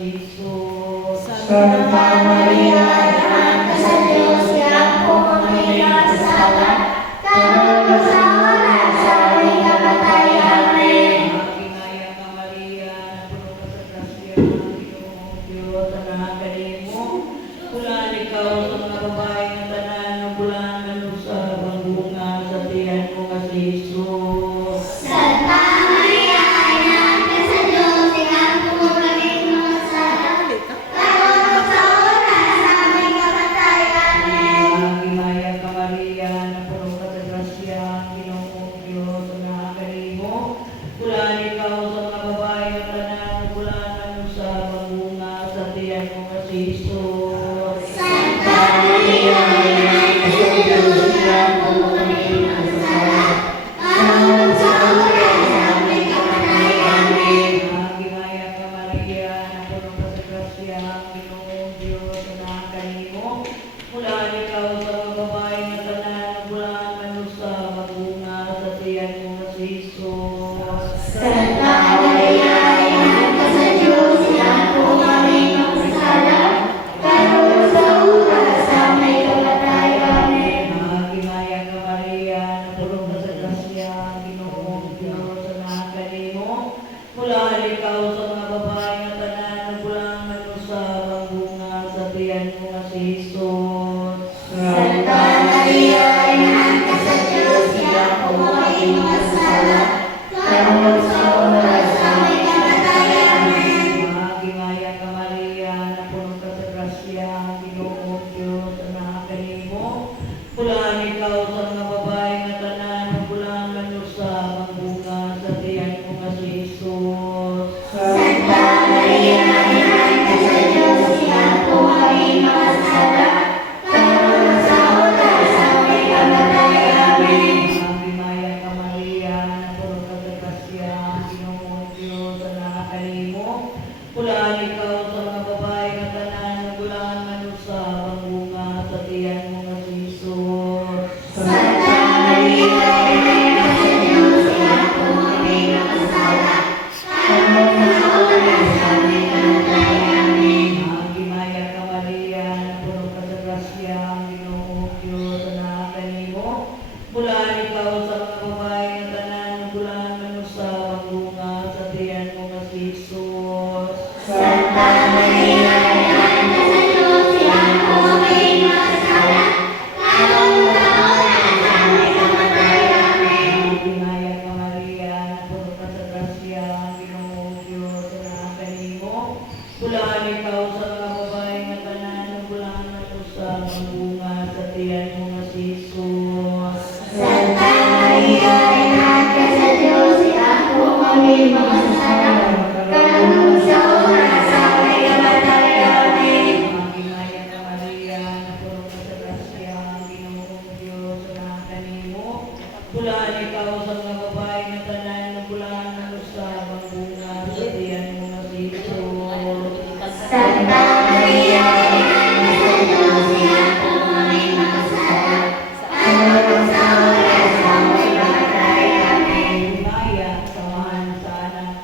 Jesus. Santa Maria, Ina sa Diyos, siya po kami kasala, karon sa oras sa aming kamatayan. Amen. Ginaya ka Maria, napuno ka sa grasya, Ginoong Diyos, anak kanimo. Bulan ikaw sa mga babae ng tanan, ng bulan sa bunga sa tiyan mo nga si Jesus. Santa Maria, Ina sa Diyos, siya po kami kasala, karon sa oras sa aming kamatayan. Amen. Ginaya ka Maria, napuno ka sa grasya, Ginoong Diyos, anak kanimo. Bulan ikaw sa mga babae ng tanan, ng bulan sa bunga sa tiyan mo nga si Jesus. Santa Maria, Ina sa Diyos, siya po kami kasala, karon sa oras sa aming kamatayan. Amen. Ginaya ka Maria, napuno ka sa grasya, Ginoong Diyos, anak kanimo. Mula ikaw sa mga babae ng tanan, bulan sa bunga sa tiyan mo nga si Jesus. Santa Maria, Ina sa Diyos, siya po kami kasala, karon sa oras sa aming kamatayan. Amen. Ginaya ka Maria, napuno ka sa grasya, Ginoong Diyos, anak kanimo. Mula ikaw sa mga babae ng tanan, bulan sa bunga sa tiyan mo nga si Jesus. Santa Maria, Ina sa Diyos, siya po kami kasala, karon sa oras sa aming kamatayan. Amen. Ginaya ka Maria, napuno ka sa grasya, Ginoong Diyos, anak kanimo. Mula ikaw sa mga babae ng tanan, bulan sa bunga sa tiyan mo nga si Jesus. Santa Maria, Ina sa Diyos, siya po kami kasala, karon sa oras sa aming kamatayan. Amen. Ginaya ka Maria, napuno ka sa grasya, Ginoong Diyos, anak kanimo. Mula ikaw sa mga babae ng tanan, bulan sa bunga sa tiyan mo nga si Jesus. Santa Maria, Ina sa Diyos, siya po kami kasala, karon sa oras sa aming kamatayan. Amen. Ginaya ka Maria, napuno ka sa grasya, Ginoong Diyos, anak kanimo. Mula ikaw sa mga babae ng tanan, bulan sa bunga sa tiyan mo nga si Jesus. Santa Maria, Ina sa Diyos, siya po kami kasala, karon sa oras sa aming kamatayan. Amen. Ginaya ka Maria, napuno ka sa grasya, Ginoong Diyos, anak kanimo. Mula ikaw sa mga babae ng tanan, bulan sa bunga sa tiyan mo nga si Jesus. Santa Maria, Ina sa Diyos, siya po kami kasala, karon sa oras sa aming kamatayan. Amen. Ginaya ka Maria, napuno ka sa grasya, Ginoong Diyos, anak kanimo. Mula ikaw sa mga babae ng tanan, bulan sa bunga sa tiyan mo nga si Jesus. Santa Maria, Ina sa Diyos, siya po kami kasala, karon sa oras sa aming kamatayan. Amen. Ginaya, samahan sa anak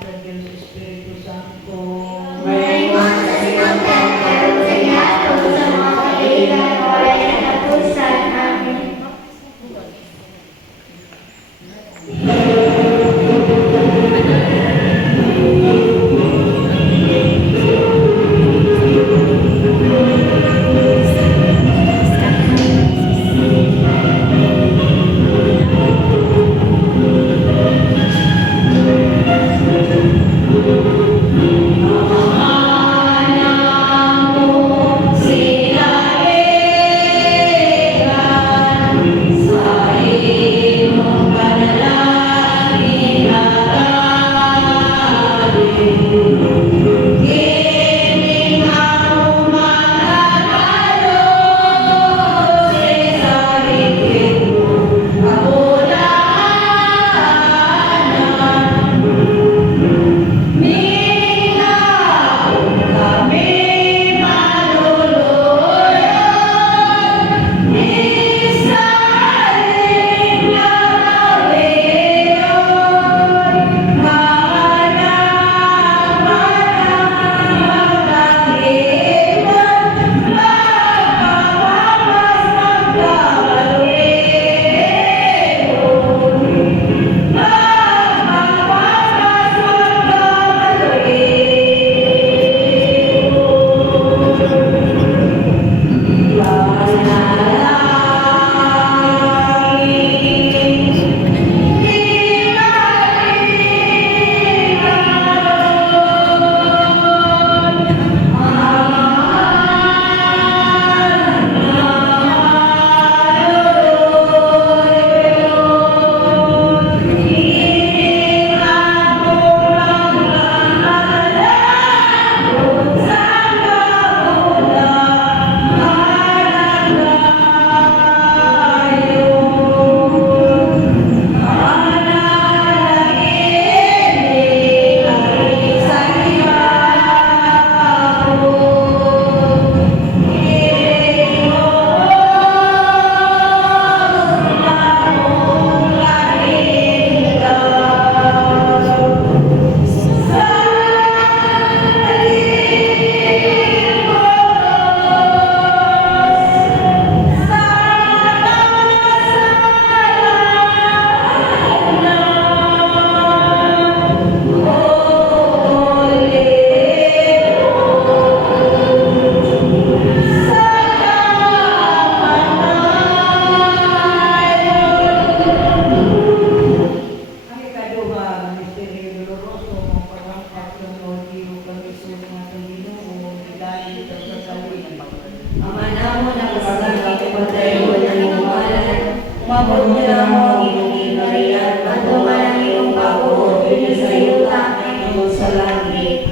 lambot niya mo, Ginong Maria, ato man ang iyong pagbuot, yun sa iyo takay mo sa langit.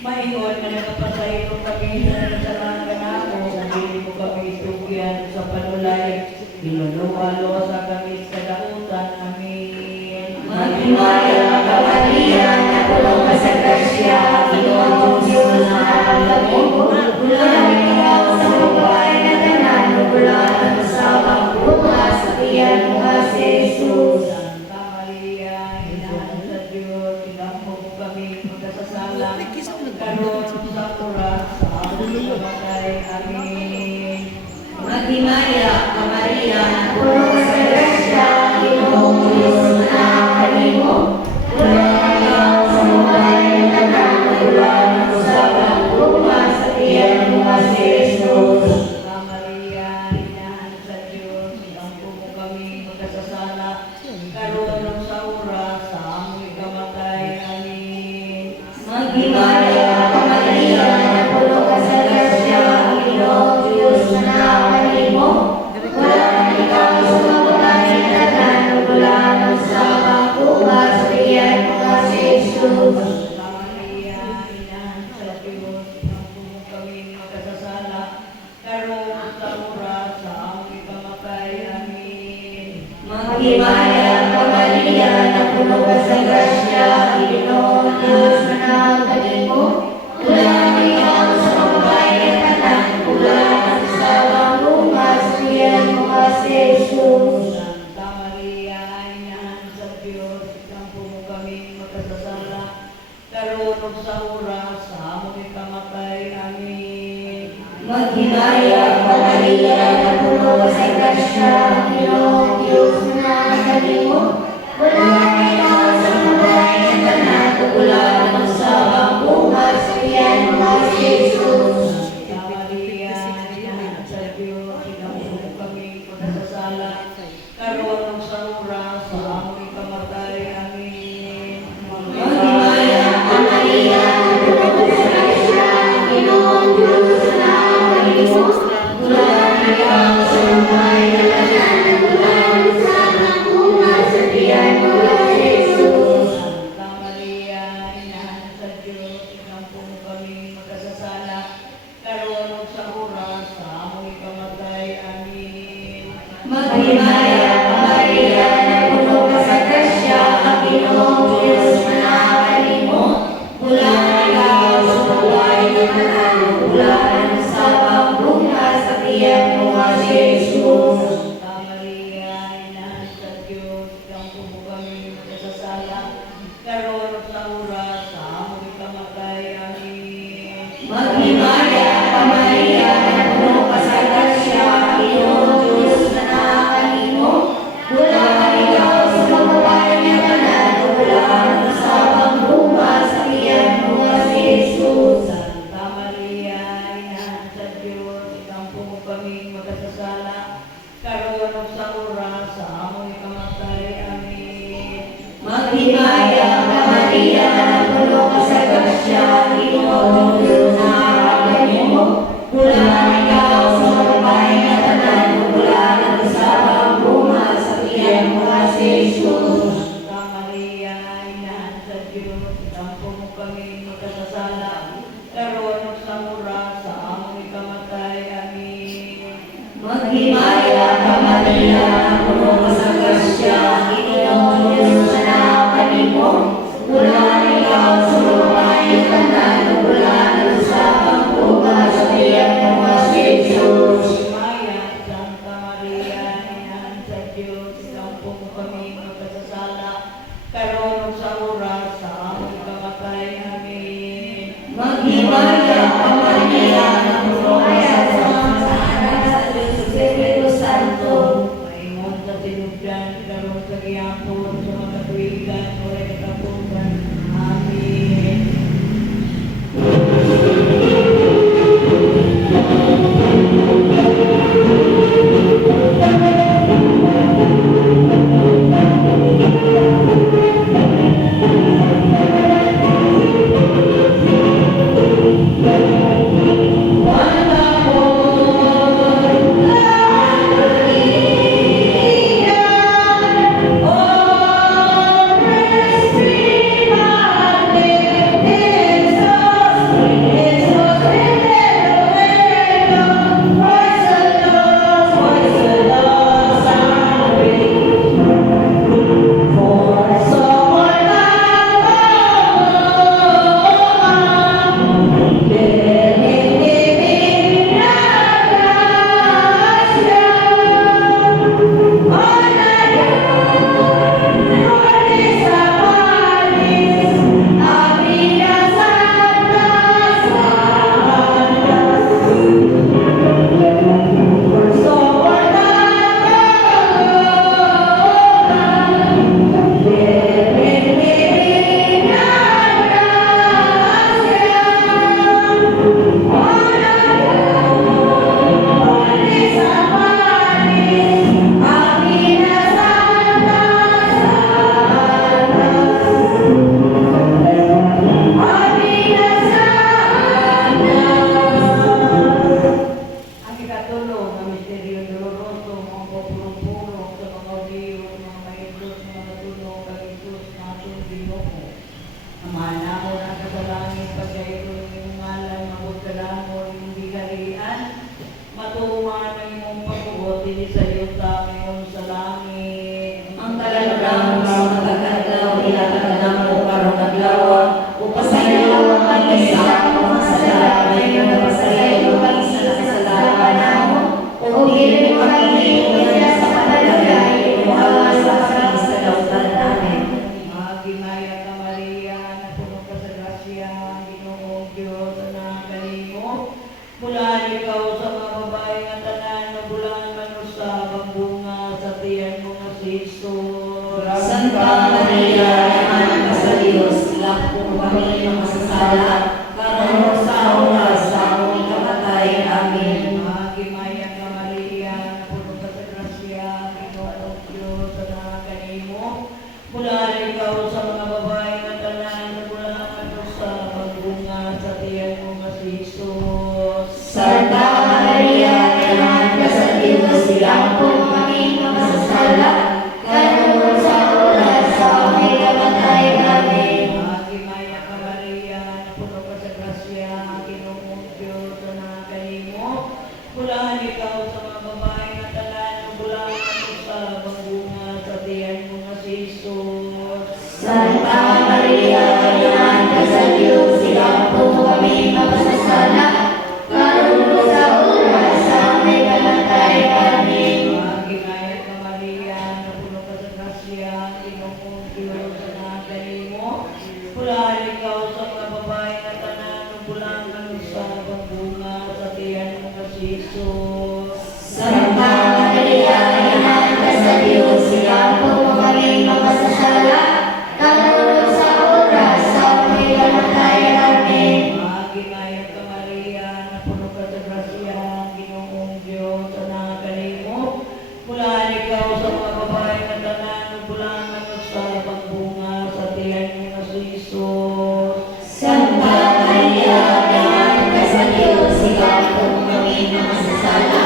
Maingon na nakapasayro kami sa kasalanan ako, hindi mo kami tugyan sa panulay, niluluwalo sa kami sa dautan. Amin. Maghimaya ka Maria, napulong ka sa grasya, Ginoong Diyos na napaglabi mo, bulan ikaw sa babae na tanan, bulan sa pagpunga sa tiyan mo nga si Jesus. Santa Maria, Ina sa Diyos, tinampo mo kami magkasasala, karon sa oras sa aming kamatay. Amin. Maghimaya ka Maria, napulong ka sa grasya, Ginoong Diyos na napaglabi mo, bulan ikaw sa babae na tanan, bulan sa pagpunga sa tiyan mo nga si Jesus. Santa Maria, Ina sa Diyos, tinampo mo kami magkasasala, karon sa oras sa aming kamatay. Amin. Maghimaya ka Maria, napulong ka sa grasya, Ginoong Diyos na napaglabi mo, bulan ikaw sa babae na tanan, bulan sa pagpunga sa tiyan mo nga si Jesus. Santa Maria, Ina sa Diyos, tinampo mo kami magkasasala, karon sa oras sa aming kamatay. Amin. Maghimaya ka Maria, napulong ka sa grasya, Ginoong Diyos na napaglabi mo, bulan ikaw sa babae na tanan, bulan sa pagpunga sa tiyan mo nga si Jesus. Santa Maria, Ina sa Diyos, tinampo mo kami magkasasala, karon sa oras sa aming kamatay. Amin. Maghimaya ka Maria, napulong ka sa grasya, Ginoong Diyos na napaglabi mo, bulan ikaw sa babae na tanan, bulan sa pagpunga sa tiyan mo nga si Jesus. Santa Maria, Ina sa Diyos, tinampo mo kami magkasasala, karon sa oras sa aming kamatay. Amin. Maghimaya ka Maria, napulong ka sa grasya, Ginoong Diyos na napaglabi mo, bulan ikaw sa babae na tanan, bulan sa pagpunga sa tiyan mo nga si Jesus. Santa Maria, Ina sa Diyos, tinampo mo kami magkasasala, karon sa oras sa aming kamatay. Amin. Maghimaya ka Maria, napulong ka sa grasya, Ginoong Diyos na napaglabi mo, bulan ikaw sa babae na tanan, bulan sa pagpunga sa tiyan mo nga si Jesus. Santa Maria, Ina sa Diyos, tinampo mo kami magkasasala, karon sa oras sa aming kamatay. Amin. Maghimaya ka Maria, napulong ka sa grasya, Ginoong Diyos na napaglabi mo, bulan ikaw sa babae na tanan, bulan sa pagpunga sa tiyan mo nga si Jesus. Santa Maria, Ina sa Diyos, tinampo mo kami magkasasala, karon sa oras sa aming kamatay. Amin. Maghimaya ka Maria, napulong ka sa grasya, Ginoong Diyos na napaglabi mo, bulan ikaw sa babae na tanan, bulan sa pagpunga sa tiyan mo nga si Jesus. Santa Maria, Ina sa Diyos, tinampo mo kami magkasasala, karon sa oras sa aming kamatay. Amin. Maghimaya ka Maria, napulong ka sa grasya, Ginoong Diyos na napaglabi mo, bulan ikaw sa babae na tanan, bulan sa pagpunga sa tiyan mo nga si Jesus. Maya, Santa Maria, Ina sa Diyos, tinampo mo kami magkasasala, karon sa oras sa aming kamatay. Amin. Maghimaya ka Maria, napulong ka sa Anak sa Diyos, Espiritu Santo. Maingon sa sinugdan, karon sa gihapon, sa mga tuwigan, walay katapusan. Amin. masasala, karon sa oras sa among ikamatay. Amen. Magimaya ka Maria, puno ka sa grasya, Ginoong Diyos na kanimo. Mula ikaw sa mga babae nga tanan, mula ano sa pagbunga sa tiyan mo nga si Jesus. Santa Maria, kailangan ka sa Diyos, silang po kami masasala, karon sa oras sa among ikamatay. Amen. Magimaya ka Maria, puno ka sa grasya, Ginoong Diyos na kanimo. Mula ikaw sa mga babae nga tanan, mula ano sa pagbunga sa tiyan mo nga si Jesus. Santa Maria, kailangan ka sa Diyos, silang po kami masasala, karon sa oras sa among ikamatay. Amen. Magimaya ka Maria, puno ka sa grasya, Ginoong Diyos na kanimo. Mula ikaw sa mga babae nga tanan, mula ano sa pagbunga sa tiyan mo nga si Jesus. Santa Maria, kailangan ka sa Diyos, silang po kami masasala, karon sa oras sa among ikamatay. Amen. Magimaya ka Maria, puno ka sa grasya, Ginoong Diyos na kanimo. Mula ikaw sa mga babae nga tanan, mula ano sa pagbunga sa tiyan mo nga si Jesus. Santa Maria, kailangan ka sa Diyos, silang po kami masasala,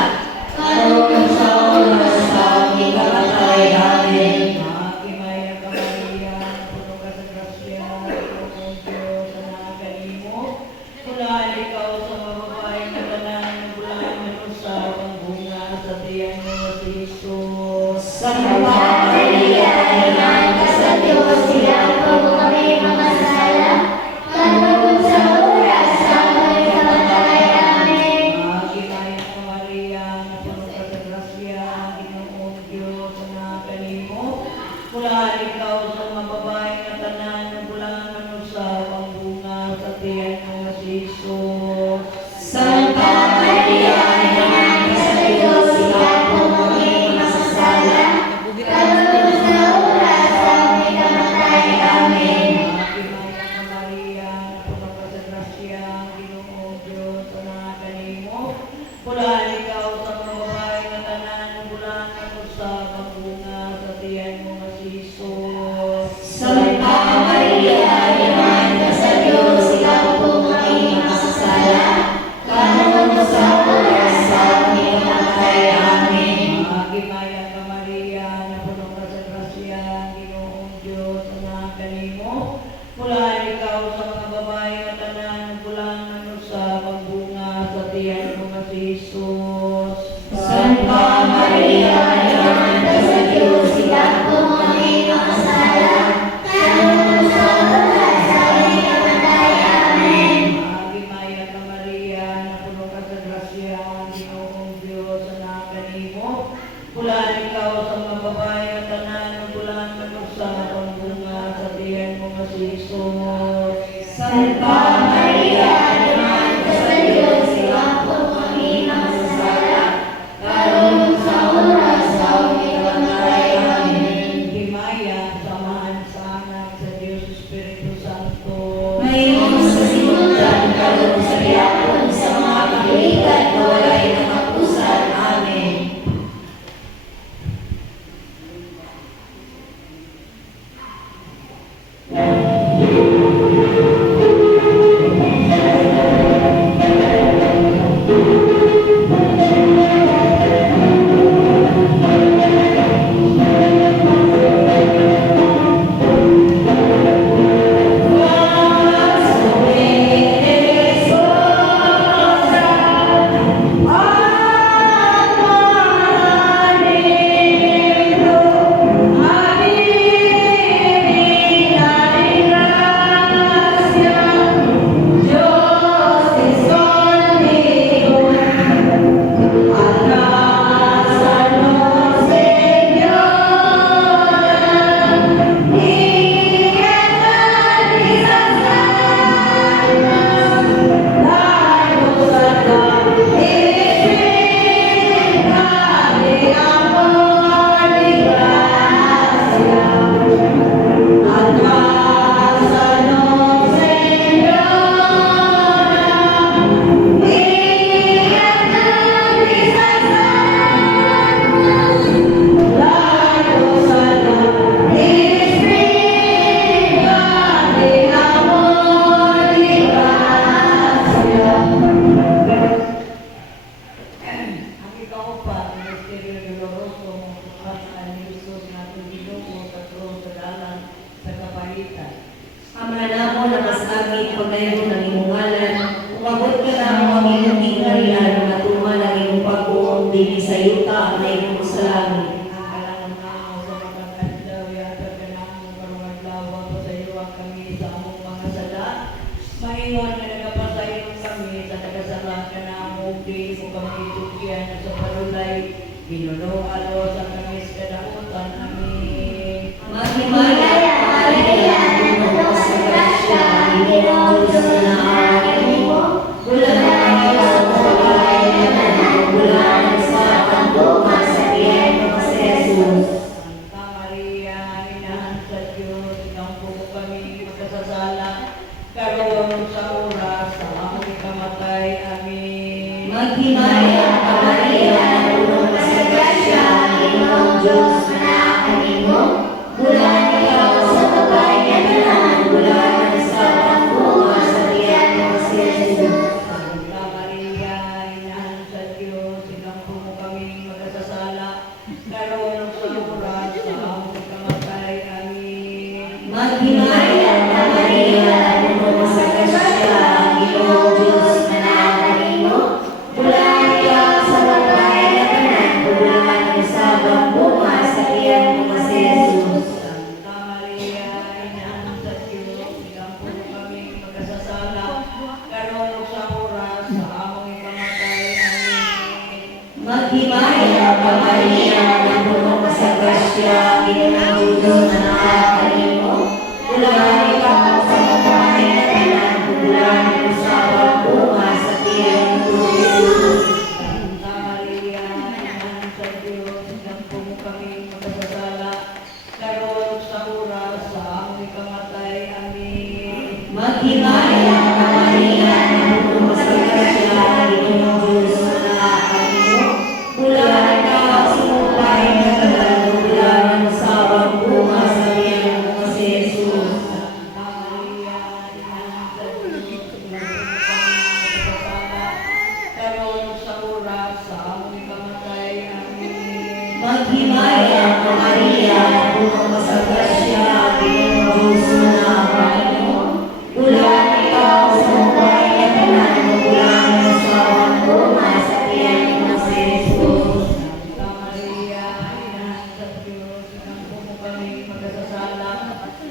karon sa oras sa among ikamatay. Amen. Magimaya ka Maria, puno ka sa grasya, Ginoong Diyos na kanimo. Mula ikaw sa mga babae nga tanan, mula ano sa pagbunga sa tiyan mo nga si Jesus. Santa Maria, kailangan ka sa Diyos, silang po kami masasala, karon sa oras sa among ikamatay. Amen. Magimaya ka Maria, puno ka sa grasya, Ginoong Diyos na kanimo. Mula ikaw sa mga babae nga tanan, mula ano sa pagbunga sa tiyan mo nga si Jesus. Santa Maria, kailangan ka sa Diyos, silang po kami masasala, karon sa oras sa among ikamatay. Amen. Magimaya ka Maria, puno ka sa grasya, Ginoong Diyos na kanimo. Mula ikaw sa mga babae nga tanan, mula ano sa pagbunga sa tiyan mo nga si Jesus. Santa Maria, kailangan ka sa Diyos, silang po kami masasala, karon sa oras sa among ikamatay. Amen. Magimaya ka Maria, puno ka sa grasya, Ginoong Diyos na kanimo. Mula ikaw sa mga babae nga tanan, mula ano sa pagbunga sa tiyan mo nga si Jesus. Santa Maria, kailangan ka sa Diyos, silang po kami masasala, karon sa oras sa among ikamatay. Amen. Magimaya ka Maria, puno ka sa grasya, Ginoong Diyos na kanimo. Mula ikaw sa mga babae nga tanan, mula ano sa pagbunga sa tiyan mo nga si Jesus. Santa Maria, kailangan ka sa Diyos, silang po kami masasala, karon sa oras sa among ikamatay. Amen. Himaya, samahan sa anak sa Diyos Espiritu Santo. Mayroon sa sinutan, karon sa yapon, sa mga kahilingan na walay katapusan. Amen. Vas, mo napasagit pagdayon ng imong ngalan. Umabot ka na ang imong gingharian na tuman ang imong pag-uong dili sa yuta na imong salamin. Maingon na nagapasayon kami sa tagasala ka na mubi mo kami itugyan sa parulay ginuno alo sa kami sa kadautan. Amin. Maghimaya ka Maria, puno ka sa grasya, ang Ginoo Diyos na nangaari mo. Bulan ka sa babae na tanan, bulan sa pagduma sa tiyan mo si Jesus. Santa Maria, Inahan sa Diyos, ikampo mo kami magkasasala, karoon sa oras sa aming kamatay. Amin. Maghimaya ka Maria, puno ka sa grasya, ang Ginoo Diyos na nangaari mo. Bulan ka sa babae na tanan, bulan sa pagduma sa tiyan mo si Jesus. Santa Maria, Inahan sa Diyos, ikampo mo kami magkasasala, karoon sa oras sa aming kamatay. Amin. Maghimaya ka Maria, puno ka sa grasya, ang Ginoo Diyos na nangaari mo. Bulan ka sa babae na tanan, bulan sa pagduma sa tiyan mo si Jesus. Santa Maria, Inahan sa Diyos, ikampo mo kami magkasasala, karoon sa oras sa aming kamatay. Amin. Maghimaya ka Maria, puno ka sa grasya, ang Ginoo Diyos na nangaari mo. Bulan ka sa babae na tanan, bulan sa pagduma sa tiyan mo si Jesus. Santa Maria, Inahan sa Diyos, ikampo mo kami magkasasala, karoon sa oras sa aming kamatay. Amin. Maghimaya ka Maria, puno ka sa grasya, ang Ginoo Diyos na nangaari mo. Bulan ka sa babae na tanan, bulan sa pagduma sa tiyan mo si Jesus. Santa Maria, Inahan sa Diyos, ikampo mo kami magkasasala, karoon sa oras sa aming kamatay. Amin. Maghimaya ka Maria, puno ka sa grasya, ang Ginoo Diyos na nangaari mo. Bulan ka sa babae na tanan, bulan sa pagduma sa tiyan mo si Jesus. Santa Maria, Inahan sa Diyos, ikampo mo kami magkasasala,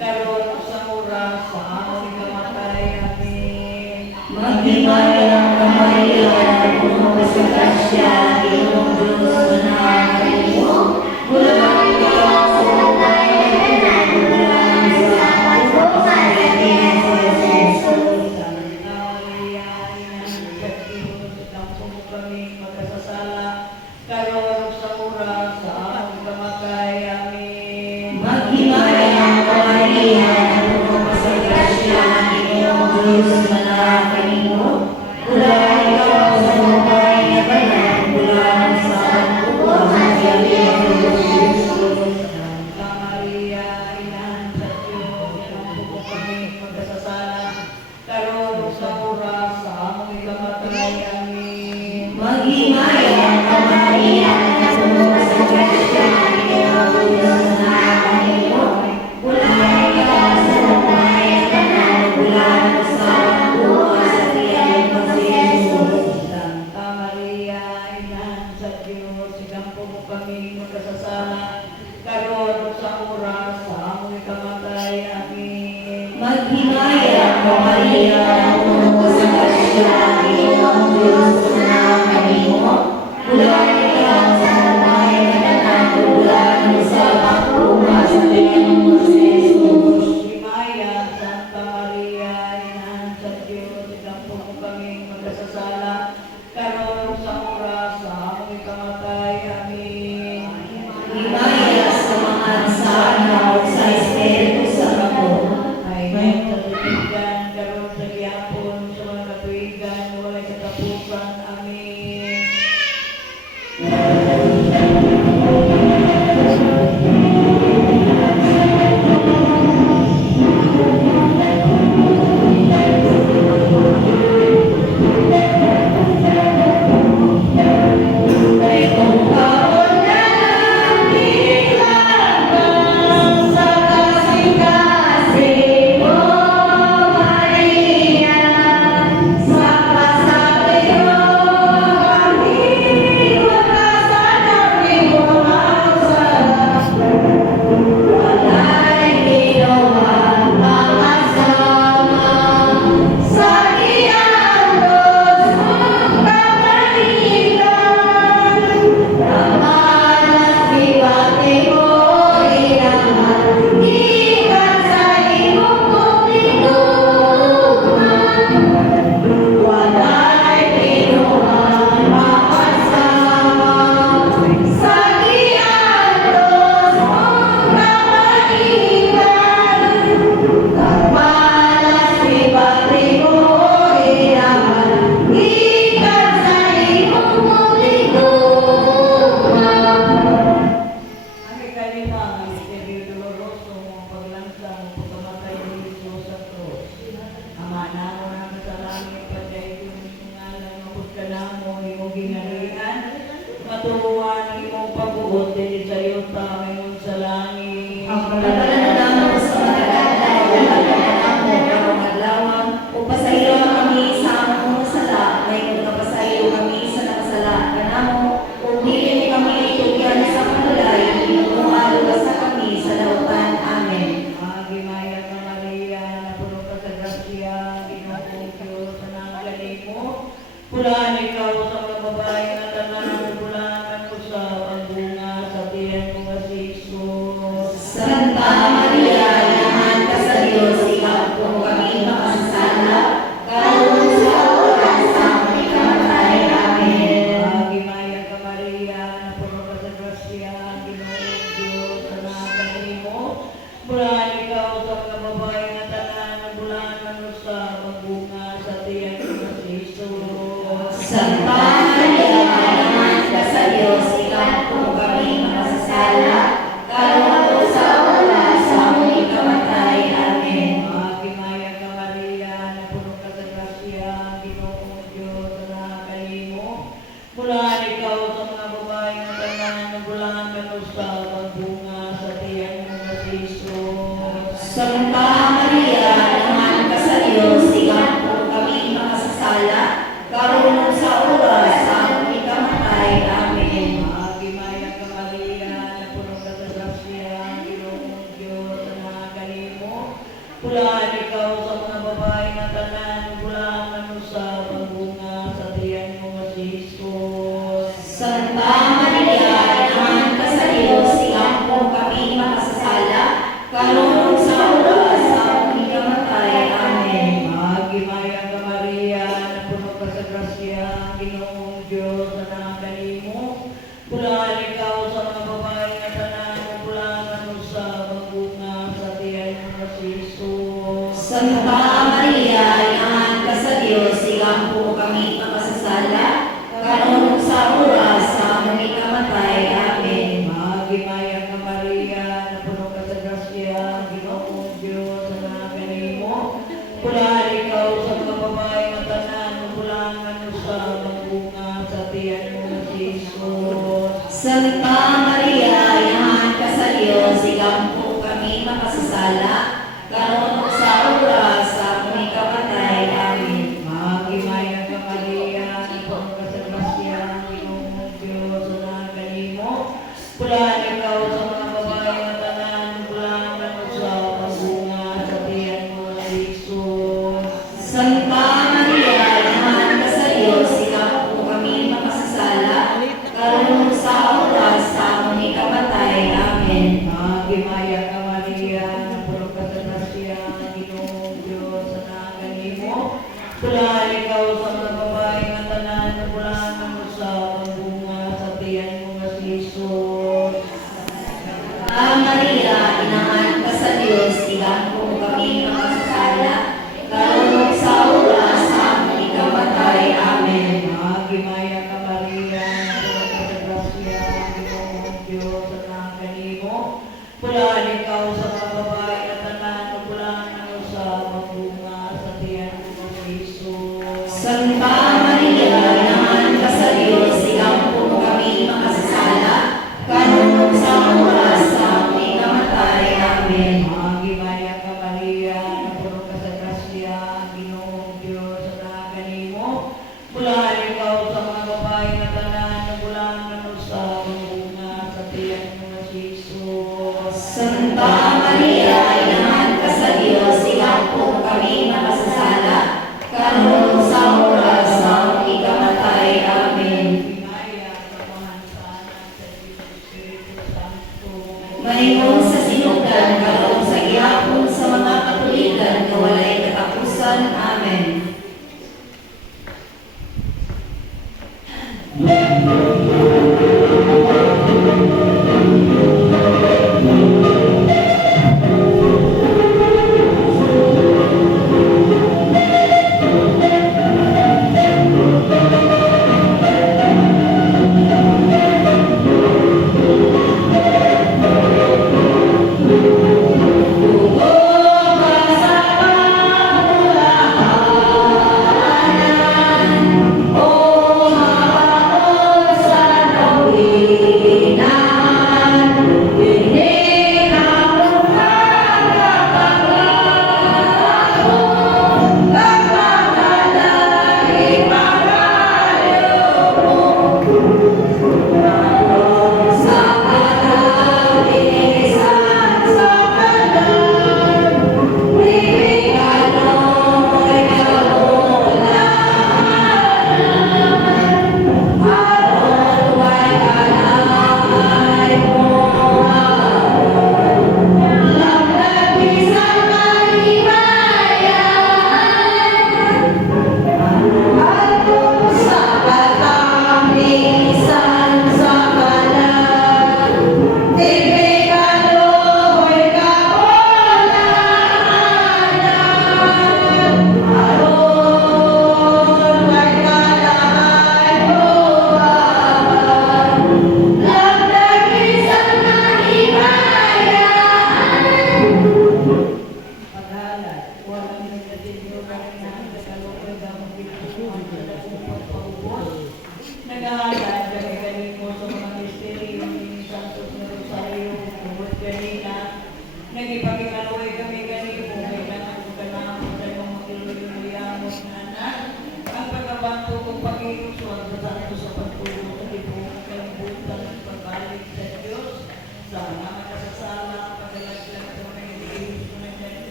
karoon sa oras sa aming kamatay. Amin. Maghimaya ka Maria, puno ka sa grasya, ang Ginoo Diyos na nangaari mo. Bulan ka sa babae na tanan, bulan sa pagduma sa tiyan mo si Jesus. Santa Maria, Inahan sa Diyos, ikampo mo kami magkasasala, karoon sa oras sa aming kamatay. Amin. Maghimaya ka Maria, puno ka sa grasya, ang Ginoo Diyos na nangaari mo. Bulan ka sa babae na tanan, bulan sa pagduma sa tiyan mo si Jesus. Santa Maria, Inahan sa Diyos, ikampo mo kami magkasasala, karoon sa oras sa aming kamatay. Amin. Maghimaya ka Maria, puno ka sa grasya, ang Ginoo Diyos na nangaari mo. Bulan ka sa babae na tanan, bulan sa pagduma sa tiyan mo si Jesus. Santa Maria, Inahan sa Diyos, ikampo mo kami magkasasala, karoon sa oras sa aming kamatay. Amin. Maghimaya ka Maria, puno ka sa grasya, ang Ginoo Diyos na nangaari mo. Bulan ka sa babae na tanan, bulan sa pagduma sa tiyan mo si Jesus. Himaya, Santa Maria, Inahan sa Diyos, ikampo mo kami magkasasala, karoon sa oras sa aming kamatay. Amin. Himaya sa mga nasanaw sa Espiritu Santo. Ay, sa tuwigan, karoon sa gihapon, sa mga katuwigan, walay katapusan. Amin. Maghimaya Bulan ikaw sa mga babae nga tanan, bulangan mo sa pagbunga sa tiyan mo nga si Jesus. Santa Maria, naman ka sa Diyos, ikaw po kami makasasala, karon sa oras sa aming kamatay. Amen. Gimaya ka Maria, napuno ka sa grasya, Ginoong Diyos, tanakan nimo. Bulan ikaw sa mga babae nga tanan, bulangan mo sa pagbunga sa tiyan mo nga si Jesus. Santa Maria, naman ka sa Diyos, ikaw po kami makasasala, karon sa oras sa aming kamatay. Amen. Gimaya ka Maria, napuno ka sa grasya, Ginoong Diyos, tanakan nimo. Bulan ikaw sa mga babae nga tanan, bulangan mo sa pagbunga sa tiyan mo nga si Jesus. Santa Maria, naman ka sa Diyos, ikaw po kami makasasala, karon sa oras sa aming kamatay. Amen. Gimaya ka Maria, napuno ka sa grasya, Ginoong Diyos, tanakan nimo. Bulan ikaw sa mga babae nga tanan, bulangan mo sa pagbunga sa tiyan mo nga si Jesus. Santa Maria, naman ka sa Diyos, ikaw po kami makasasala, karon sa oras sa aming kamatay. Amen. Gimaya ka Maria, napuno ka sa grasya, Ginoong Diyos, tanakan nimo. Bulan ikaw sa mga babae nga tanan, bulangan mo sa pagbunga sa tiyan mo nga si Jesus. Santa Maria, naman ka sa Diyos, ikaw po kami makasasala, karon sa oras sa aming kamatay. Amen. Gimaya ka Maria, napuno ka sa grasya, Ginoong Diyos, tanakan nimo. Bulan ikaw sa mga babae nga tanan, bulangan mo sa pagbunga sa tiyan mo nga si Jesus. Santa Maria, naman ka sa Diyos, ikaw po kami makasasala, karon sa oras sa aming kamatay. Amen. Gimaya ka Maria, napuno ka sa grasya, Ginoong Diyos, tanakan nimo. Bulan ikaw sa mga babae nga tanan, bulangan mo sa pagbunga sa tiyan mo nga si Jesus. Santa Maria, naman ka sa Diyos, ikaw po kami makasasala, karon sa oras sa aming kamatay. Amen. Gimaya ka Maria, napuno ka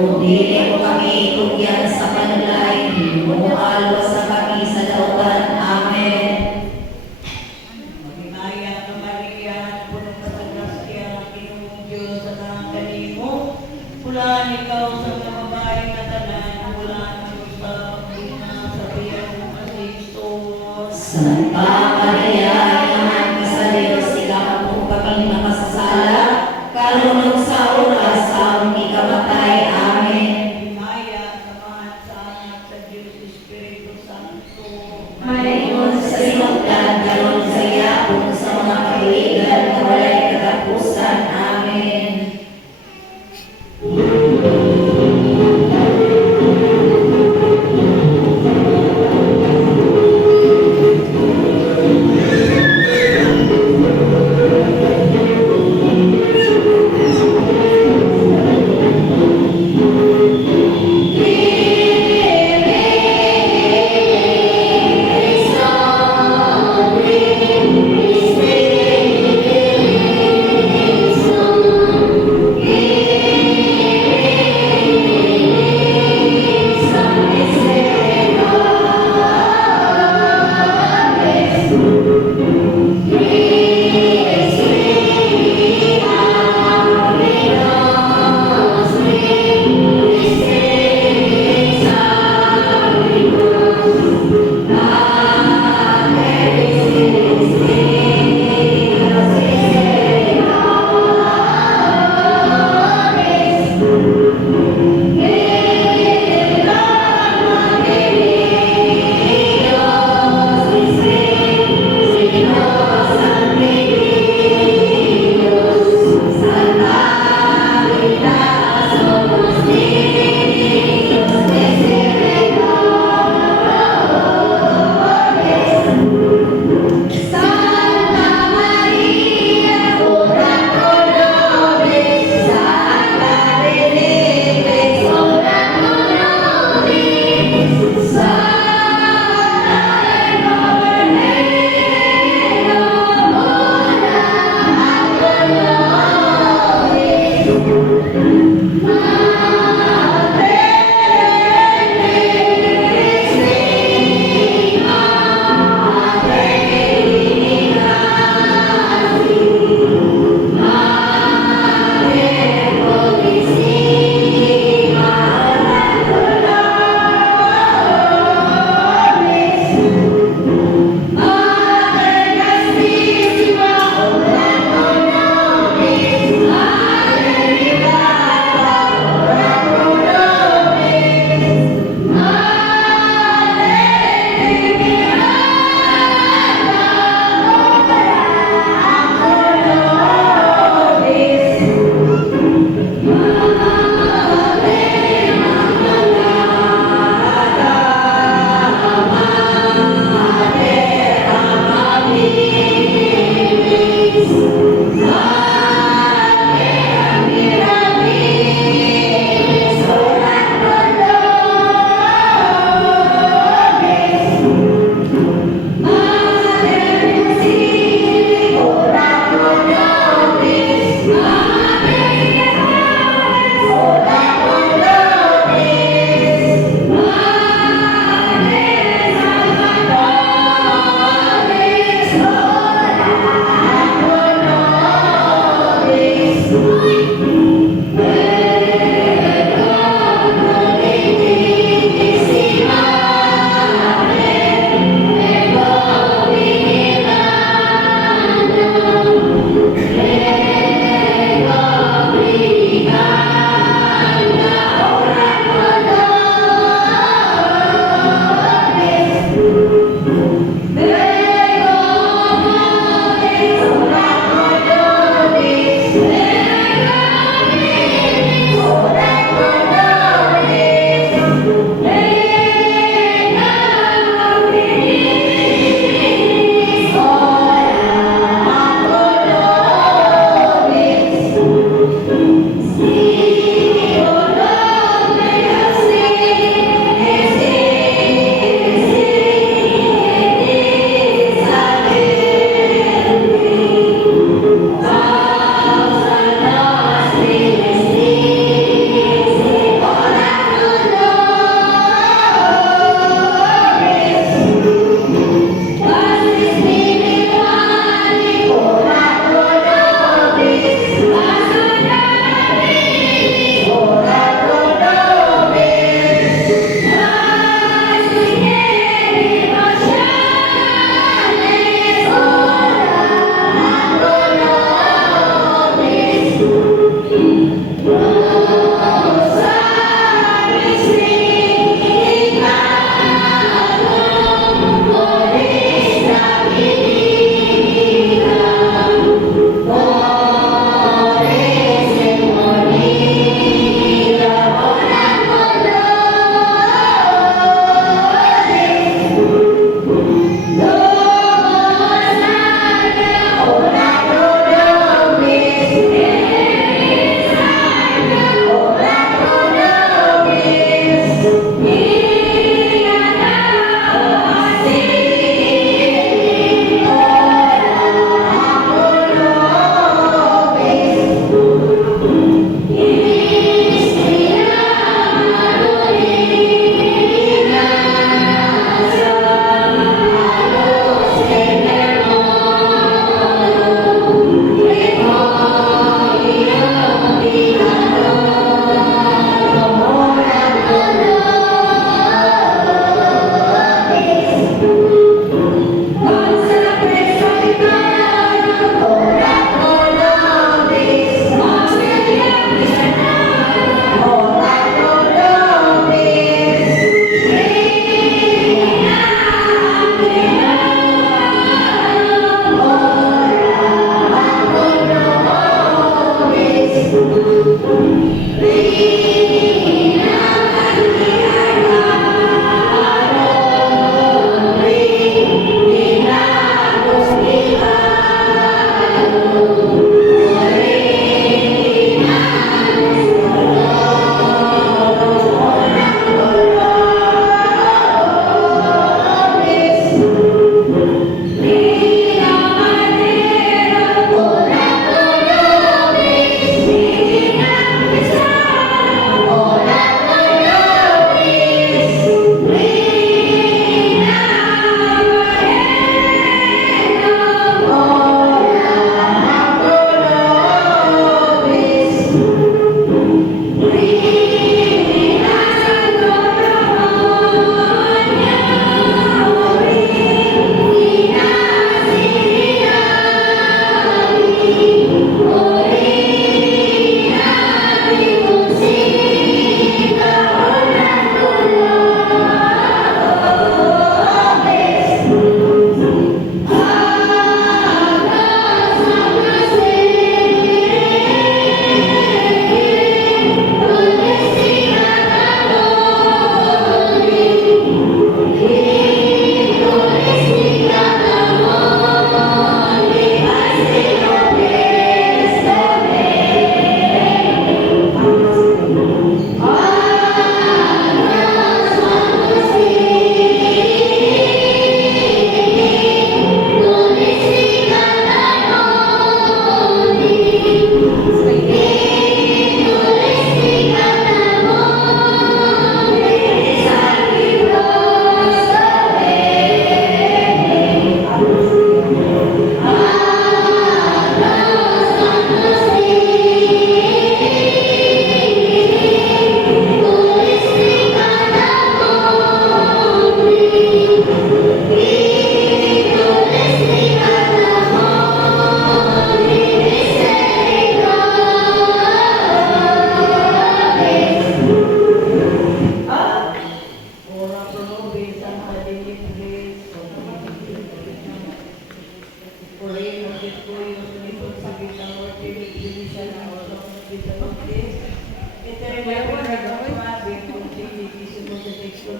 Kung dili mo kami itugyan sa panalay, himualo sa kami sa lautan. Amen. Maghimaya ka Maria, puno ka sa grasya, Ginoong Diyos sa kanimo. Pulaan ikaw sa mga babae na tanan, pulaan mo sa pagkina sa biyan mo kasi Kristos. Santa Maria, Inahan ka sa Diyos, ikaw po kaming nakasasala, kalunod sa oras sa aming ikamatay. Amen. Himaya naman sa anak sa Diyos Espiritu Santo. Mayroon sa sinugdan, kalunod sa yapon sa mga kaibigan na walay katapusan. Amen.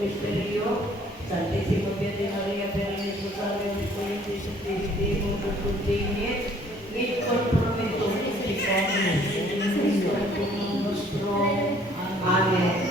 Misterio, Santissimo Piede Maria per il Rosario di Corinti, Santissimo Continet, il compromesso tutti con il nostro Amen.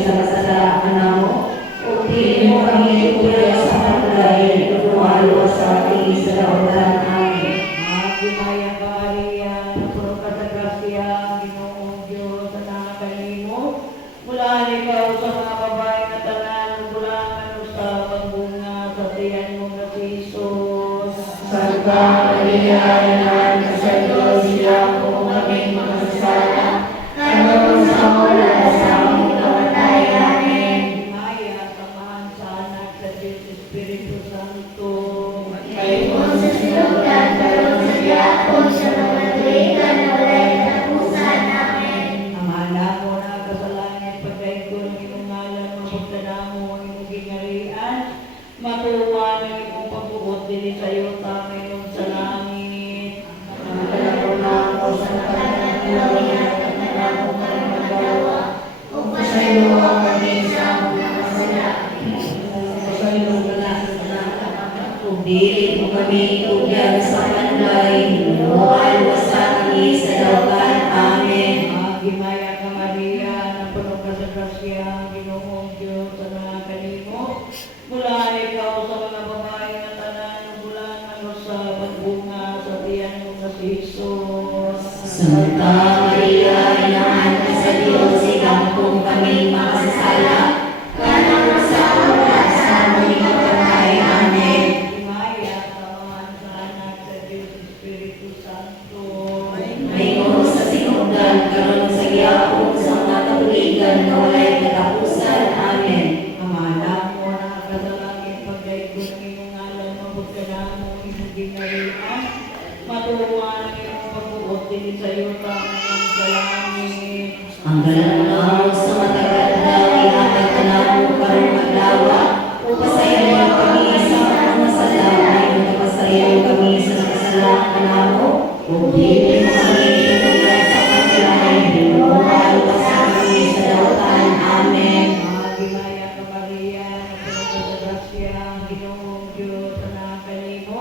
Sa kasalanan mo, o di mo kami Maria, Ina sa Diyos, siya po kami makasasala, kanon sa oras sa aming kamatayan. Amen. Maya, samahan sa anak sa Diyos Espiritu Santo. Ngayon sa sinulan, karon sa diapon, sa mga tuwigan na walay katapusan. Amen. Amala mo na kasalangit, pagkain ko ng iyong ngalan, mapagdala mo ang iyong gingarian, matuwa ng iyong pagbuot din sa iyo, tamay nung sa langit. Magdala na ako sa nakatagawin at nanakong magagawa, upasaylo ang kami sa mga masala. Upasaylo ka na sa nakatagawin. Kung dili mo kami tugyan sa panlay, hinuwal sa kami sa dawagan. Amen. Gimaya ka Maria, na puno ka sa grasya, ang Ginoong Diyos sa mga kanimo. Mula ikaw sa mga babae na tanan, bulan ano sa pagbunga sa tiyan mo na si Jesus. Santa Maria, Inahan ka sa Diyos, igampong kami makasasala, kanon sa oras sa aming pagkamatay. Amen. Gimaya, samahan sa anak sa Diyos Espiritu Santo. Ngayon sa sinugdan, karon sa gihapon, sa mga katuligan na walay katapusan. Amen. Amala mo na kasalangit, pagkain ko ng iyong ngalan, mapagdala mo ang iyong gingarian, matuwa ng iyong pagbuot din sa iyo, tamay nung sa langit. Ang galang sa matagal na ihatag ka na mo karong maglawa, upasayaw kami sa mga masala, ngayon kapasayaw kami sa nakasala ka na mo, kung hindi mo kami inulan sa pantalay, hinuwal ka sa kami sa dawagan. Amen. Gimaya ka Maria, na puno ka sa grasya, ang Ginoong Diyos sa mga kanimo.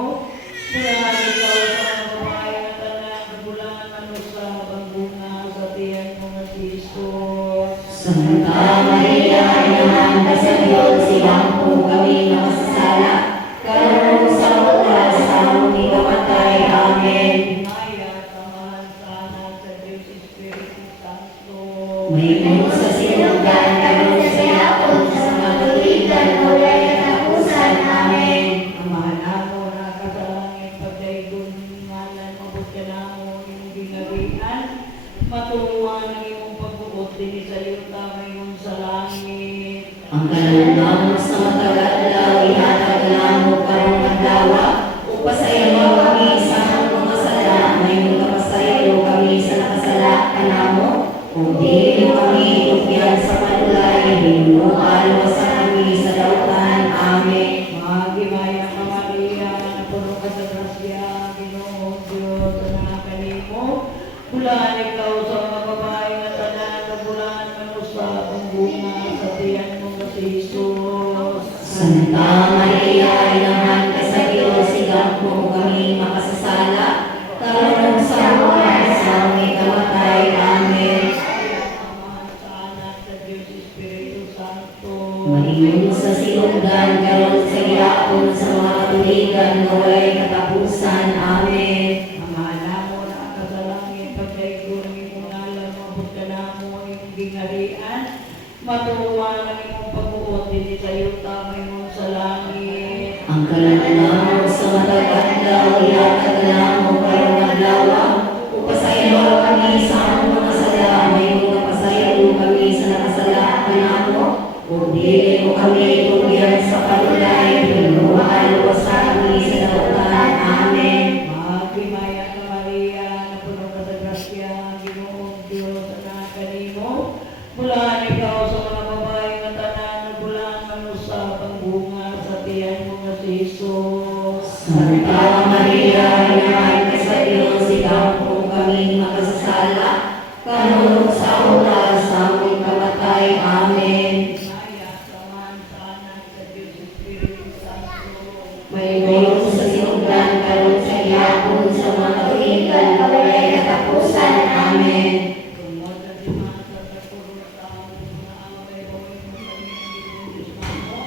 Mula ikaw sa mga babae na tanan, bulan ano sa pagbunga sa tiyan mo na si Jesus. Santa Maria, Inahan ka sa Diyos, igampong kami makasasala, karon sa oras sa aming kamatay. Amen. Gimaya, samahan sa anak sa Diyos Espiritu Santo. Ngayon sa sinugdan, karon sa yapon, sa mga katuligan na walay katapusan. Amen. Amana mo na kasalangit, pagdaigong ngalan, mabukyan mo yung gingarian, matuwa ng iyong pagbuot din sa iyo, tamay nung sa langit. Ang kalalangamo sa matagal daw, ihatag na mo karong maglawa, upasayaw kami sa among mga sala, ngayon kapasayaw kami sa nakasala ka na mo, kung di mo kami tugyan sa panulay, hinuwal sa kami sa dawagan. Amen. Magimaya ka Maria, na puno ka sa grasya, Ginoong Diyos sa mga kanimo. Bulan ikaw sa mga babae na tanan, na bulan ano sa pagbunga sa tiyan mo na si Jesus. Santa Maria, Inahan ka sa Diyos, igampong kami makasasala, karon sa oras sa aming kamatay. Amen. Samahan sa anak sa Diyos Espiritu Santo. Ngayon sa sinugdan, karon sa gihapon, sa mga katuligan na walay katapusan. Amen. Amala mo na kasalangit, pagdaigong ng iyong ngalan, mabukyan mo ang iyong gingarian, matuwa ng iyong pagbuot din sa iyo, tamay mo sa langit. Ang kalalangamo sa matagal daw, ihatag na mo karong maglawa, upasayaw kami sa among mga sala, ngayon kapasayaw kami sa nakasala ka na mo, kung dili mo kami tugyan sa panulay, hinuwal sa kami sa dawagan. Amen. Magimaya ka Maria, na puno ka sa grasya, Ginoong Diyos sa mga kanimo. Mula ikaw sa mga babae na tanan, na bulan ano sa pagbunga sa tiyan mo na si Jesus. Santa Maria, Inahan ka sa Diyos, igampong kami makasasala, kanon sa oras sa aming kamatay. Amen. Maya, samahan sa anak sa Diyos Espiritu Santo. Ngayon sa sinugdan, karon sa gihapon, sa mga katuligan na walay katapusan. Amen. Tungod sa dimang sa pagpuro sa aming mga away, gawin mo sa Panginoon Diyos mo.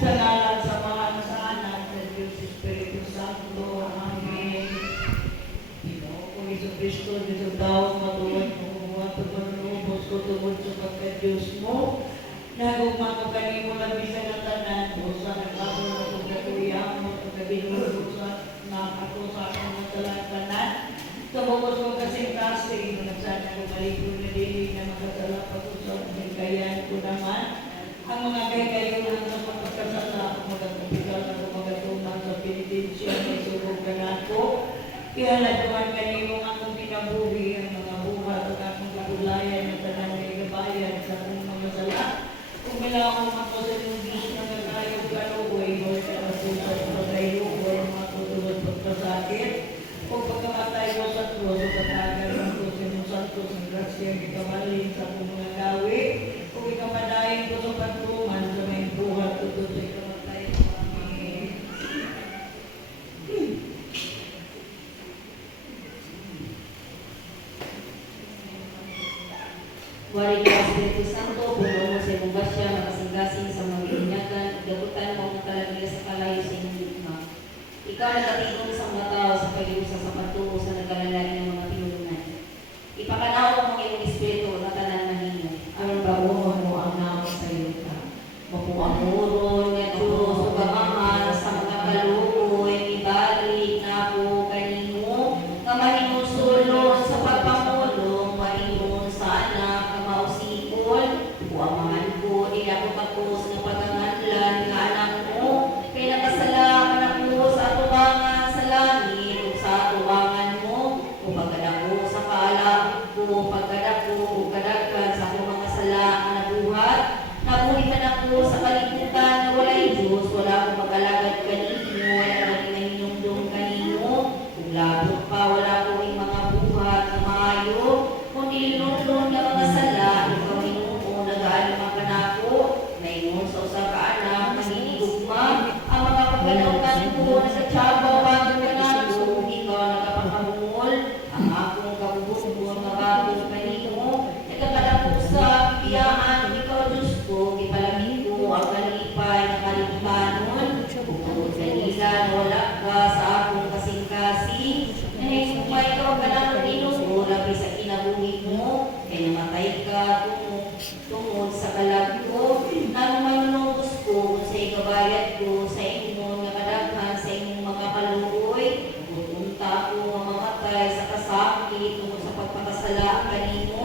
Sa ngalan samahan sa anak sa Diyos Espiritu Santo. Amen. Ginoo ko Hesus Kristo, dito daw matuwag mo buhat pagpanubos ko tungod sa pagka-Diyos mo. Nagugma ko kanimo lang bisan ang tanan, o sa nagkabot na pagkatuya mo, pagkabinulo sa na ako sa akong mga talantanan. Tumukos ko kasing kasi, nagsana ko maligo na dili na makasala pag-usap ng kayan ko naman. Ang mga kay-kayunan sa pagkakasala, ang mga kapigal na kumagatuman sa penitensya na isubog ka na ako. Kaya nagkaman kanino akong pinabuhi ang mga buhat at akong kapulayan na tanang may gabayan sa akong mga sala. Kung kailangan ako sa Diyos na nagkayog kaluoy, huwag ka na po sa pagkayo, huwag matutulog pagkasakit. Kung pagkamatay mo sa Diyos, o katagal ng Diyos ng Santos, ang grasya ang ikamalin sa akong mga gawi. Kung ikamadahin ko sa pagtuman sa may buhat, tutod sa ikamatay ko. Amen. Wari ka Espiritu Santo, puno mo sa imong grasya, makasing-gasing sa mga binyagan, gabutan mo ang kalagila sa kalayo sa inyong lukma. Ikaw nakatigong sa mga tao sa pag-iusa sa pagtuo sa nagalalaki ng mga pinulungan. Ipakanaw mo ang iyong Espiritu na tanan mahino. Aron baguhon mo ang naman sa iyo ka. Mapuamuron nga Diyos o gamahan sa mga kaluoy, ibalik na po kanino, nga mahinusulon sa pagpamulong, mahinon sa anak, nga mausipon, puamahan ko, ila ko tapos ng paganganlan nga anak mo, kay nakasalaman ako sa atubangan sa langit, o sa atubangan mo, o pagkadako sa kaalam ko, pagkadako o kadagkan sa akong mga sala nga nabuhat, nabuhitan ako sa kalibutan na walay Diyos, wala akong mag-alagad kanino, wala akong nahinumdum kanino, kung labot pa, wala akong mga buhat na maayo, kung nilunod na mga sala, ikaw Ginoo, nag-aalima ka na ako, naingon sa usa ka anak, maninigugma, ang mga pagkalautan ko, nagsatsaba, bago ka na ako, ikaw nagpapakamungol, ang akong kabubugbon, nga bago kanino, nagkakadako sa piyaan, ikaw Diyos ko, ipalamig ko ang kalipay na kaligtanon, bukod kanila na wala ka sa akong kasing-kasing, nahihumay ka ang kanang Ginoo, labi sa kinabuhi mo, kay namatay ka tungod sa kalag ko, nang manunubos ko sa ikabayad ko sa inyo nga kadaghan sa inyong mga kaluoy, pupunta ako nga mamatay sa kasakit tungod sa pagpakasala kanino,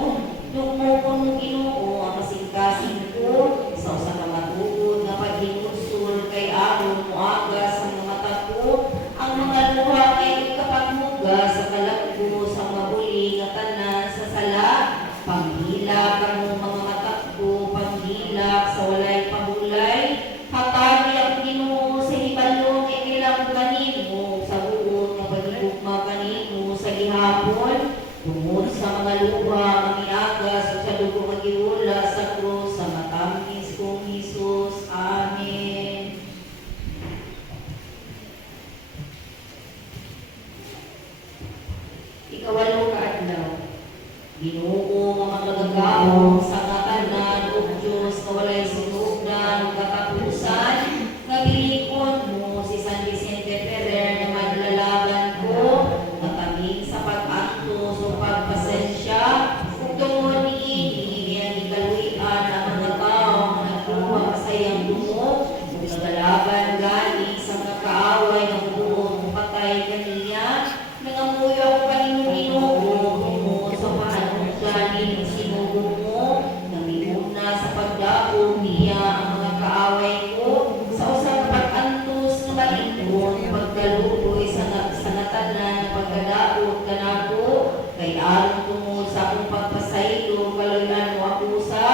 lumukon mo Ginoo ang kasing-kasing ko, sa usa ka matugod nga paghinusul kay aron mo agas sa mga mata ko, ang mga luha kay kapagmuga sa kalag ko, sa mabuli nga tanan sa sala, panghilak ang mga mata ko, panghilak sa walay pahulay, hatagi ang Ginoo sa hibalong ikilang kanino, sa buod nga paghigugma kanino sa gihapon, tungod sa mga luha, mangiagas, o sa dugo magiula sa krus, sa matamis kong Jesus. Amen. Ikawalo ka adlaw. Ginoo nga magagawong sa katanan o Diyos na walay sinugdan o katapusan, nga gilikon mo si San Vicente Ferrer na manlalaban ko, natamig sa pag-antos o pagpasensya, kung tungod niini ang ikaluian ang mga tao na nagkuha sa iyang dumo, kung nagalaban gani sa mga kaaway ng buong patay kaniya, nangamuyo ako kanino Ginoo, tungod sa paanong gani ng sinugo mo, namimuna sa pagdaog niya ang mga kaaway ko, sa usang pag-antos ng malikon, pagkaluloy sa natanan ng pagkadaog kanako, kay aron tungod sa akong pagpasaylo, kaloyan mo ako sa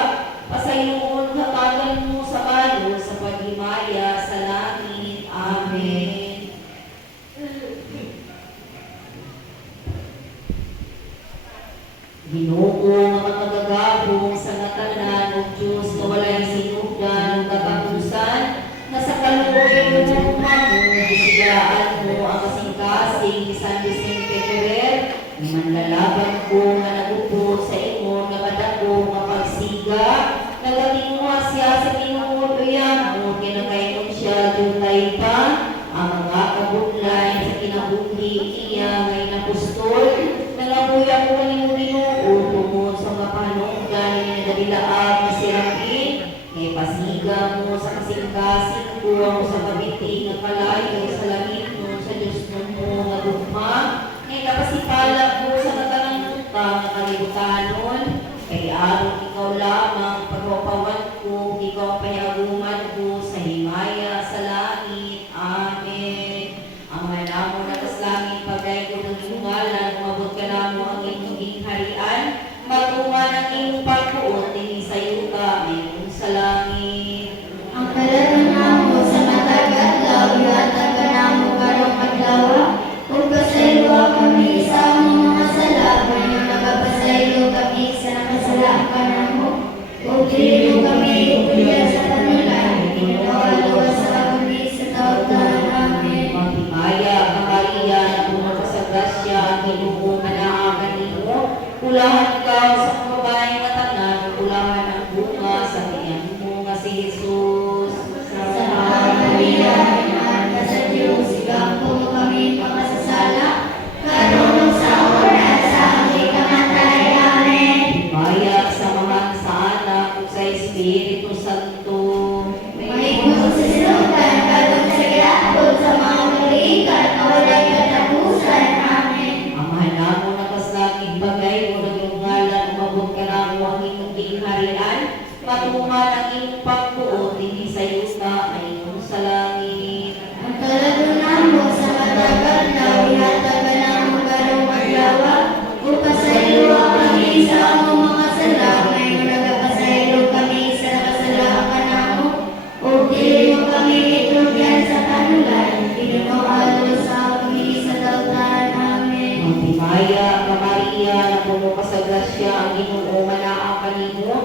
pasayloon, hatagan mo sa balo, sa paghimaya sa langit. Amen. Ginoo nga magagabong sa natanan o Diyos na walay sinugdan o katapusan, na sa kaluoy mo mo, bisigaan mo ang kasing-kasing ni San Vicente Ferrer, ni manlalaban ko nga nagupo sa imo nga kadako nga pagsiga, nagatingwa siya sa tinuod-uyan mo, kinakainon siya jutay pa, ang mga kabudlay sa kinabuhi niya ngay napustol, nalabuya ko kanimo Ginoo, tungod sa mga panungdan ni nagadilaag ni Serapin, ngay pasiga mo sa kasing-kasing ko, ako sa kabiting na kalayo sa langit mo, sa Diyos mo, pasipala mo sa katanang utang na kalibutanon, kay aron ikaw lamang pagpapawan ko, ikaw payaguman ko sa himaya sa langit. Amen. Ang manamo na kas langit, pagay ko ng iyong ngalan, umabot ka na mo ang inyong harian, matuman ang iyong pagkuot, hindi sa yuta, mayroon sa langit. Ang kalaran namo sa matag adlaw, ihatag ka namo karong adlaw. Ug pasaylo kami sa among mga sala, kaya nagapasaylo kami sa nakasala ka namo. Ug dili mo kami upilya sa panulan, inunawa sa kami sa tawtan. Amen. Maghimaya ka Maria, na puno ka sa grasya, ang Ginoo manaakan nimo. Pulahan ka sa mga babaeng nga tanan, pulahan ang bunga sa tiyan mo nga si Jesus. Salamat Maria, inahan ka sa Diyos, igapo kami makasasala, karon sa oras sa aming kamatay. Amen. Maya sa mga sa anak ug sa Espiritu Santo. May kususilutan kadong sa gihapon sa mga kaliikan na walay katapusan. Amen. Amahan namo na kaslagig bagay mo ng iyong ngalan, umabot ka na mo ang inyong gingharian, matuman ang iyong pagbuot, hindi sa yusta, mayroon sa langit. Ang kalagunan mo sa matagal na ihatag ka namo karong adlaw. Upasaylo kami sa among mga sala, ngayon nagapasaylo kami sa nakasala ka namo. Ug dili mo kami itugyan sa kanulan, inunawa sa kami sa tawtan. Amen. Maghimaya ka Maria, na puno ka sa grasya, ang Ginoo manaakan nimo.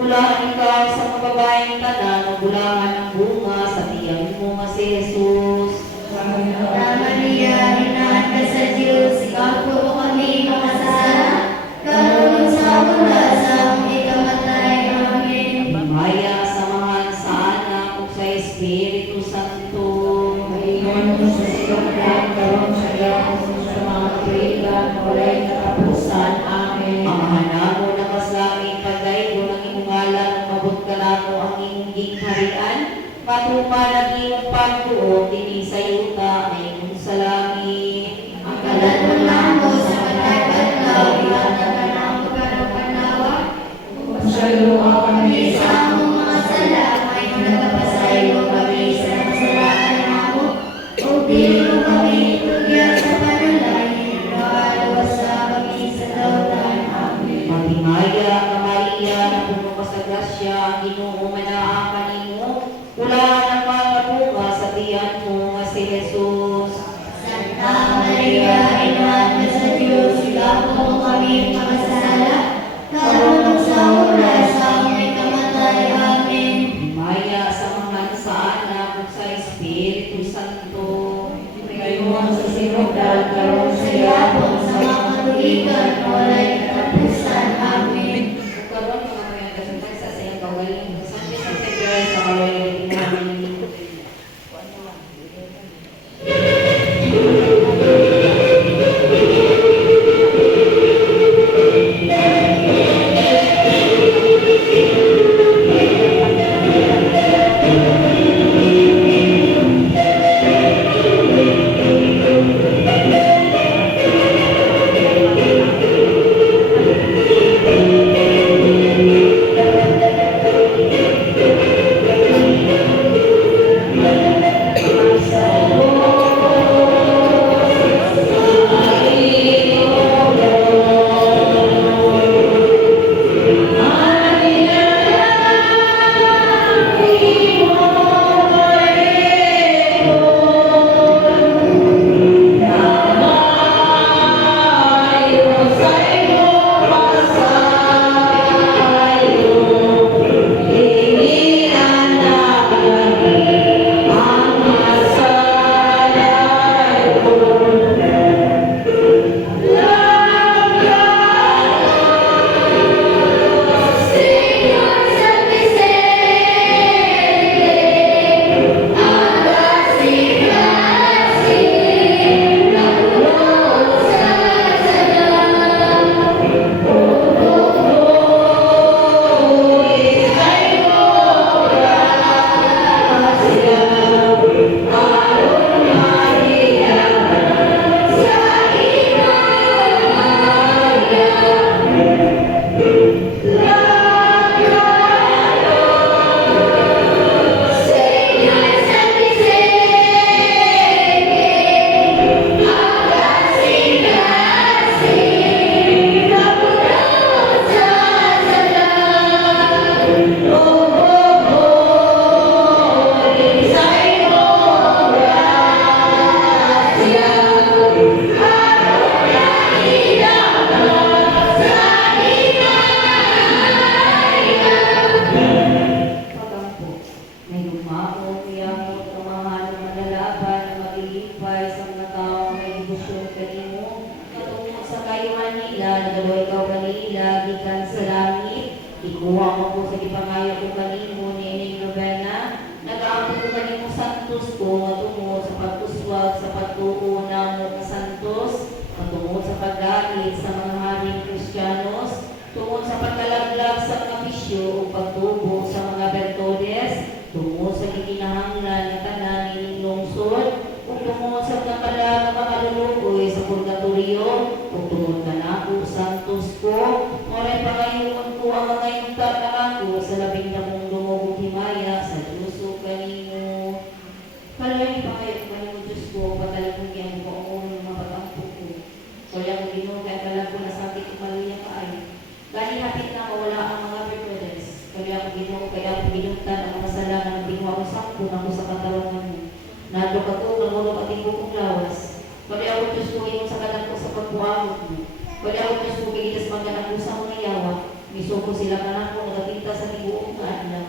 Pulahan ikaw sa mga babaeng tanan, bulahan ang bunga sa tiyan mo nga si Jesus. Santa Maria, inahan ka sa Diyos, igapo kami makasasala, karon sa oras sa aming kamatay. Amen. Maya sa mga sa anak ug sa Espiritu Santo. Mayroon mo sa silonggan, karon sa gihapon sa mga tuigan, walay katapusan. Amen. Amahan namo na kaslangit, pagay ko ng iyong ngalan, umabot ka na mo ang iyong gingharian, matuman ang iyong pagtuot, hindi sa yuta, mayroon sa langit. Ang kalagunan mo sa matag adlaw, ihatag ka namo karong adlaw. Pasaylo kami Sa among mga sala, ngayon nagapasaylo kami sa nakasalakan namo. Ug dili mo kami itugyan sa panulan, inunawa sa kami sa tawtan. Amen. Maghimaya ka Maria, na puno ka sa grasya, ang Ginoo manaakan nimo. Pulahan ang mga bunga sa tiyan mo nga si Jesus. Santa Maria, inahan ka sa Diyos, igapo kami makasala, karon sa oras sa aming kamatay. Amen. Maya sa mga sa anak ug sa Espiritu Santo. Mayroon sa silonggan, karon sa Gihapon gihapon sa mga katuigan na walay katapusan. Amen. Karon mga mga kasundan sa siyang kagaling. Sa San Pedro sa kagaling namin. Sumako, kiyamot, kamahal, madalaban, na maglilipay sa mga tao may debosyon kanimo. Katungo sa kayuhan nila, nagalo ikaw kanila, gikan sa langit. Ikuha mo ko sa ipangayo ko kanimo, nining novena. Nag-aampo ko kanimo santos ko, matungo sa pagkuswag, sa pagtuo na mo kasantos, matungo sa pagdait sa mga haring Kristiyanos, tungod sa pagkalaglag sa mga bisyo o pagtubo sa mga bertodes, tungod sa gikinahanglan ng tanan nining lungsod, ug tungod sa pagkalag ng mga lulukoy sa purgatorio, ug tungod kanako santos ko, moray pangayoon ko ang mga yunta na ako sa labing damong lumog ug himaya sa Diyos o kanimo. Kalay pangayoon kanimo Diyos ko, patalagong yan ko ang unang mga patampo ko. Kaya ang Ginoo kay kalag ko na sakit ug maluya kaayo. Gani hapit na mawala ang mga bertodes. Kaya ang Ginoo kaya ang binungtan ang kasalanan ng bingwa usak ko na ko sa katarungan mo. Nadto ka to ng ulo ating bukong lawas. Kaya ako Diyos ko ingon sa kanan ko sa pagbuamot mo. Kaya ako Diyos ko kikitas mga ko sa mga yawa. Misuko sila kanan ko nagatinta sa tibuok na adlaw.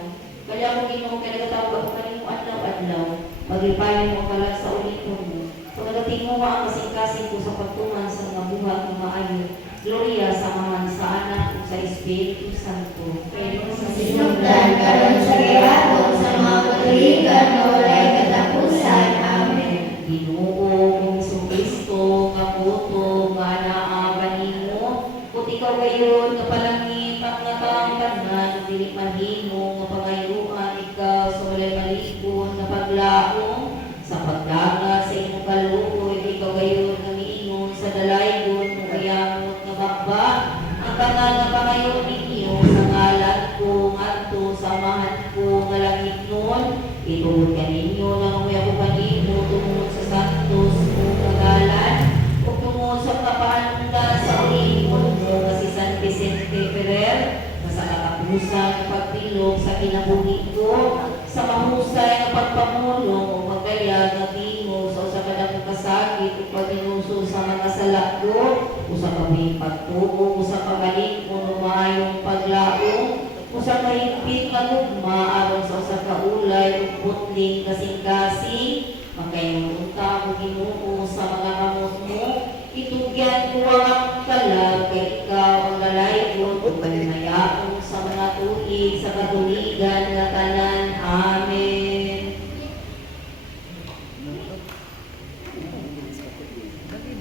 Kaya ako Ginoo kaya nagatawag ako kanimo adlaw-adlaw. Paglipayan mo kalag sa uliton mo. Pagdating mo ang kasing-kasing ko sa pagtungan sa mga buhat ng maayo. Gloria sa Ama, sa Anak, ug sa Espiritu Santo. Pero sa Sinugdan karon sa gihapon sa mga katuligan na walay katapusan. Amen. Ginoo kong Jesucristo, kaputo, nga naa kanimo, kung ikaw gayon nga palangit ang nga taong tanan, dili mahimo nga pangayuan ikaw sa walay malikon nga paglaong, sa pagdaga sa imong kaluoy, ikaw gayon nga miingon sa dalaygon mo kayamot nga bakba, ang tanan nga pangayoon ninyo sa ngalan ko ngadto sa amahan ko nga langit nun, ituod kaninyo nang umuya ko kanimo tungod sa santos mo kagalan, o tungod sa kapahanungan sa uliton mo nga si San Vicente Ferrer, na sa katapusan ng pagtilog sa kinabuhi ko, sa mahusay nga pagpamulong o magdayag nga timo sa usa ka dakong kasakit o pagdinuso sa mga salako, o sa pagtuo, o sa pagaling o maayong paglaong, o sa kahigpit nga gugma aron sa usa ka ulay o putling kasing-kasing, magkayunta mo Ginoo sa mga kamot mo, itugyan ko ang kalag kay ikaw ang lalaygon o palimayaon sa mga tuig sa katuligan nga tanan. Amen.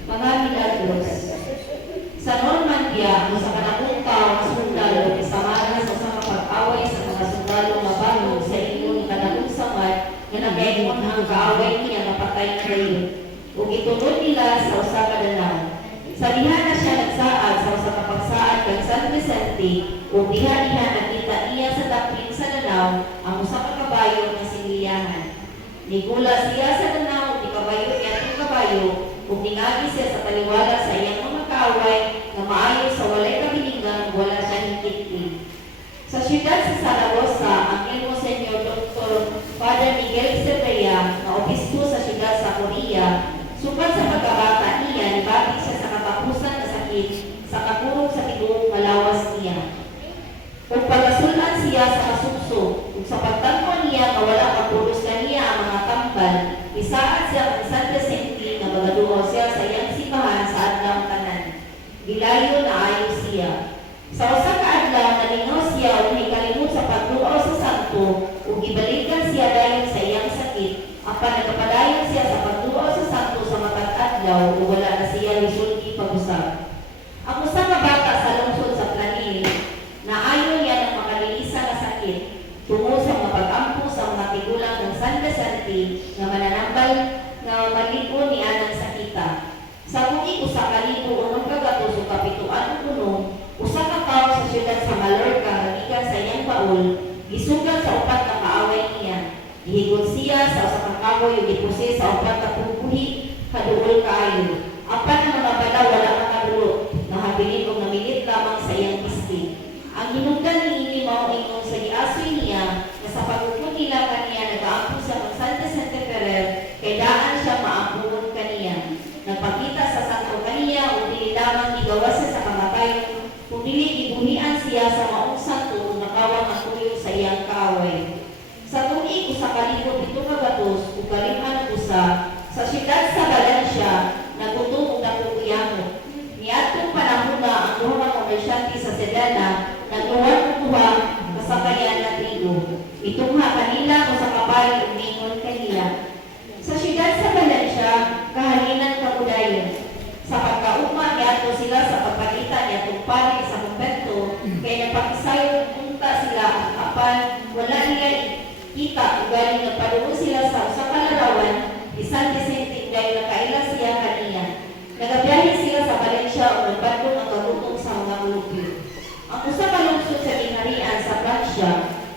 Mga milagros. Sa Normandia, sa kanakong tao nga sundalo, isamahan sa mga pag-away sa mga sundalo nga bago sa ingon kanakong samad nga nagayon ang kaaway niya nga patay na kayo. Ug itunod nila sa usa ka danaw. Sa diha na siya nagsaad sa usa ka pagsaad kang San Vicente, ug diha nakita niya sa dapit sa danaw ang usa ka kabayo nga siniliyahan. Nigula siya sa danaw, ni kabayo niya kabayo, ug ningagi siya sa taliwala sa iyang mga kaaway nga maayo sa walay kabilingan, wala siya hingkit. Sa siyudad sa Zaragoza, ang Monseñor Dr. Father Miguel Cervera, na obispo sa siyudad sa Korea, sukat sa pagkabata niya, nibati siya sa katapusan na sakit, sa kakurog sa tibuok malawas niya. Kung pagkasulan siya sa kasukso, kung sa pagtangko niya na wala kapulos na niya ang mga tambal, isaad siya kang San Vicente na magaduhaw siya sa iyang simbahan sa adlaw tanan. Gilayo na ayo siya. Sa usa ka adlaw nalingaw siya ug nikalimot sa pagduaw sa santo ug gibalikan siya dayon sa iyang sakit. Apan nagapadayon siya sa pagduaw sa santo sa matag adlaw ug wala na siya lisulti pag-usab. Ang usa ka bata sa lungsod sa Planil naayo niya ng makalilisa nga sakit tungod sa mga pag-ampo sa mga tigulang ng San Vicente nga mananambal nga maliko ni anang sakita. Sa buhi usa ka libo unong kagatos o kapituan kuno, usa ka tawo sa siyudad sa Mallorca nga gikan sa iyang baul, gisugat sa upat ka kaaway niya. Gihigot siya sa usa ka kaboy ug gipuse sa upat ka pugbuhi kaduol kaayo. Apan ang mga bala wala ka kadulot, nahabilin ug namilit lamang sa iyang pisti. Ang hinungdan niini mao ingon sa giasoy niya na sa pagupod nila kaniya nagaampo sa San Vicente Ferrer kay daan siya maampuhon kaniya. Nagpakita sa santo kaniya ug dili lamang gigawas sa kamatayon, kung dili gibuhian siya sa maong santo ug nakawang ang tuyo sa iyang kaaway. Sa tuig usa ka dito kagatos ug kalimhan usa sa siyudad sa Valencia nagutong og dakong uyamo. Niadtong panahon na ang duha ka komersyante sa Sedana nagluwat og duha kasakayan nga trigo. Itungha kanila o sa kapal ug mingon kanila. Sa siyudad sa Valencia kahalinan kabudayon. Sa pagkauma niadto sila sa pagpakita niadtong pari sa kumpento kay napakisayon punta sila ang kapal wala nila kita ugaling nagpaduol sila sa usa ka larawan ni San Vicente dahil nakaila siya kaniya. Nagabiyahe sila sa Valencia o nagpadlong ang kagutong sa mga mulupyo. Ang usa ka lungsod sa gingharian sa Francia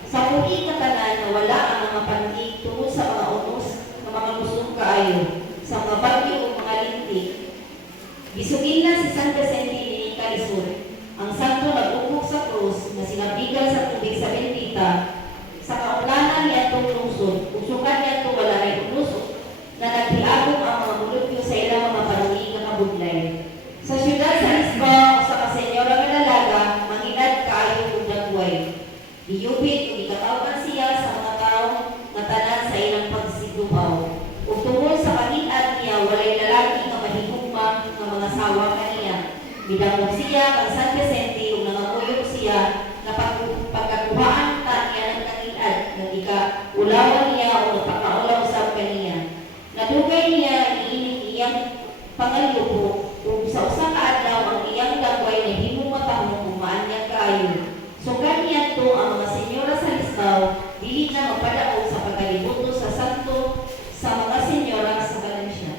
sa puli katanan na wala ang mga pandig tungod sa mga unos ng mga lusong kaayo sa mga bagyo o mga lintik. Gisugin na si San Vicente ni Calisur. Ang santo nag-ubog sa krus na sinabigan sa tubig sa bendita. Sa kaulanan niya itong lungsod, usukan niya ito wala ay ulusot na nagtiagong ang mga mulupyo sa ilang mga parumi na kabudlay. Sa siyudad sa Lisbon, sa kasenyora nga dalaga, manginad kaayo ug dagway. Giyubit ug gikatawagan siya sa mga tao nga tanan sa ilang pagsigdupaw. Ug tungod sa pag-inad niya, walay lalaki nga mahigugma nga mga sawa kaniya. Bidangog siya kang San Vicente ug nangakuyog siya na pagkakuhaan ta niya ng kanginad nga ika-ulawan niya o napakaulaw sa kaniya. Nadugay niya iining iyang pangalupo ug sa usa ka adlaw ang iyang dagway na himong matahong ug maanyag kaayo. Sugan niya to ang mga senyora sa Lisbao dili na magpadaog sa pagkalibuto sa santo sa mga senyora sa Valencia.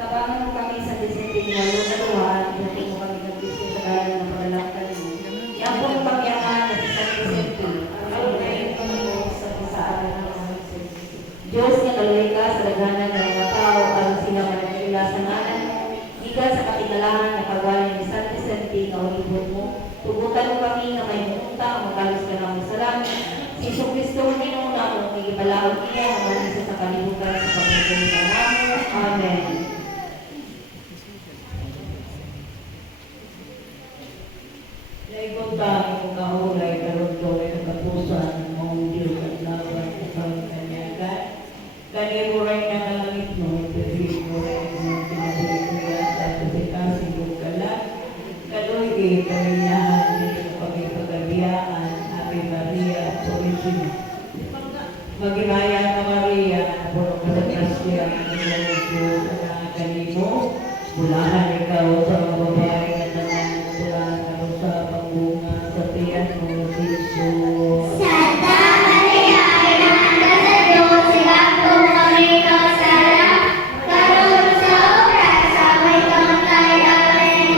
Tabangan mo kami sa disenteng walo na luha, inatin mo kami nagbisin sa galang ng palalaktan mo. Iambon mo kami ang anak sa San Vicente, ang alunay mo sa pasaaran ng mga Vicente. Diyos nga kaluhay ka sa daghanan ng mga tao, aron sila managila sa ngalan mo, gikan sa katingalahan na kagaling ni San Vicente nga ulibot mo, tugutan mo kami na may munta, magalos ka namin sa langit. Si Kristo ang Ginoo namo, igibalaod niya ang manisa sa kalibutan sa pagpapalitan namo. Amen. Laibot tayo kung kahulay, karoon ay nagkapusan ng mga Diyos at laban sa pagkanyagan. Kani mo rin na langit mo, ipiril mo rin ng pinabulikuya sa pasikasing kalat. Kaluhi, kaminahan, dito sa pagkipagabiyaan, Ave Maria, Purisima. Magimaya ka Maria, puno ka sa grasya, ang iyong Diyos at nakakalimo. Bulahan ikaw sa mga babae na tanang bulahan ka sa pangbunga sa tiyan mo, Jesus. Santa Maria, ina ka sa Diyos, silakong kami kausara, karoon sa oras sa may kamatay. Amen.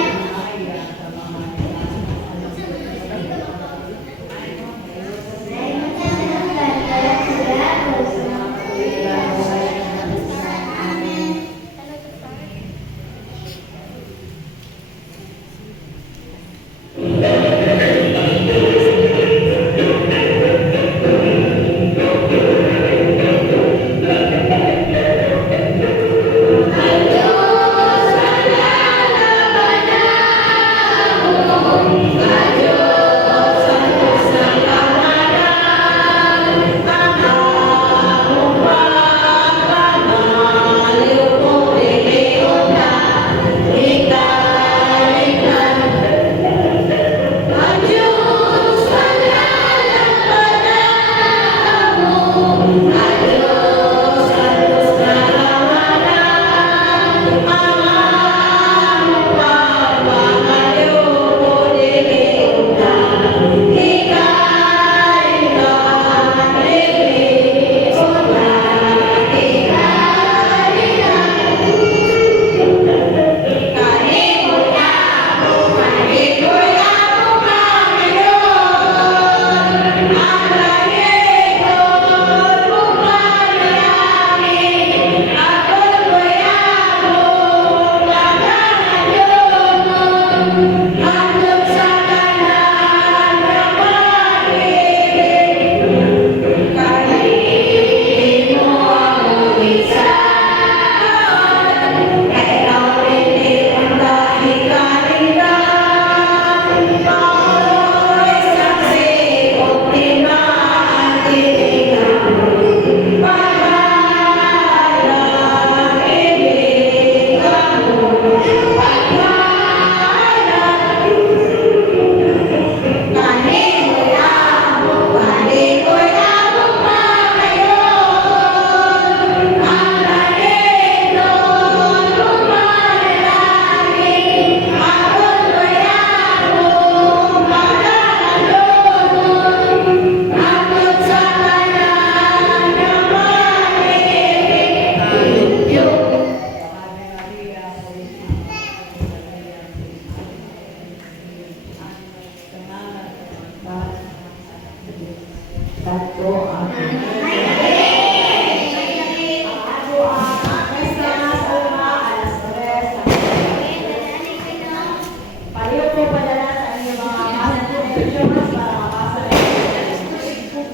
Maya sa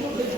mga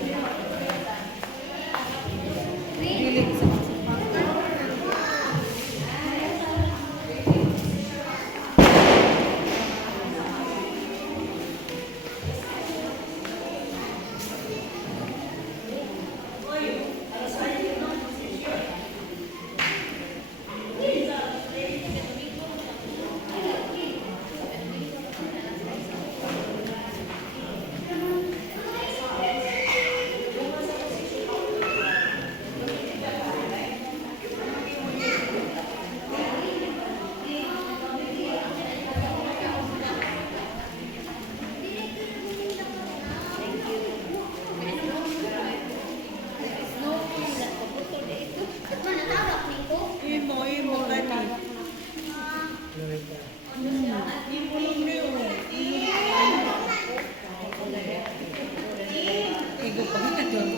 ligo pa kita doon.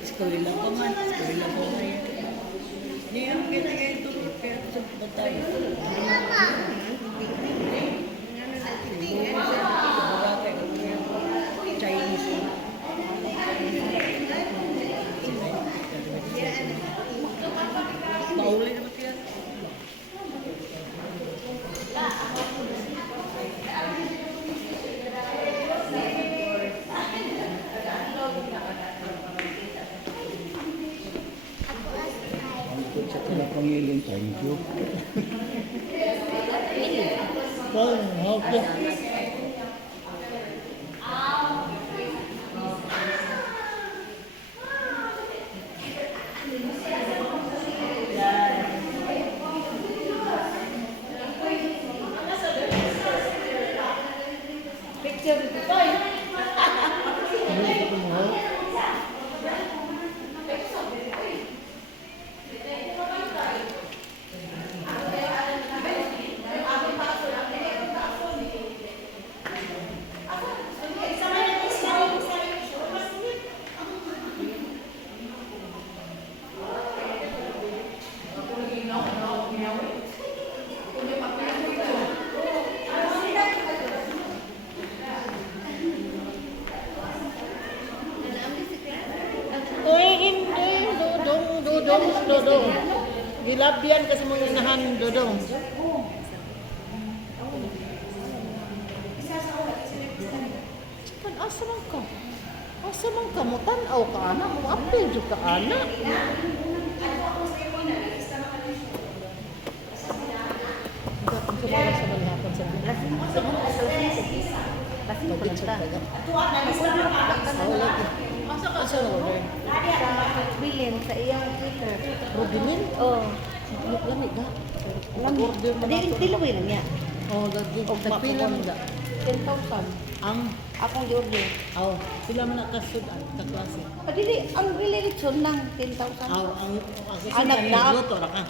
Eskwela pa man, eskwela pa man. Hindi ang pinagay ito, kaya sa batay. Chinese. Pauli naman kaya. Sa pangilin, thank you. Okay. Picture dito tayo. Uy, hindi. Dodong. Gilabyan kasi mo inahan, Dodong. Kan asa man ka? Asa man ka mo tan-aw ka ana, mo apil jud ka ana. Dapat sa mga sa balakon sa Asa na order? Bilin sa iyang Twitter. Rodinin? Oh, Lami ga. alam mo. Order man ako. Diluwi lang niya. Oh, dagi. Nagpila man ga. 10,000. Ang Akong i-order. sila man nakasudan ka klase. Padili, ang relation lang 10,000. Ang Ang nagdaak. luto ra ka.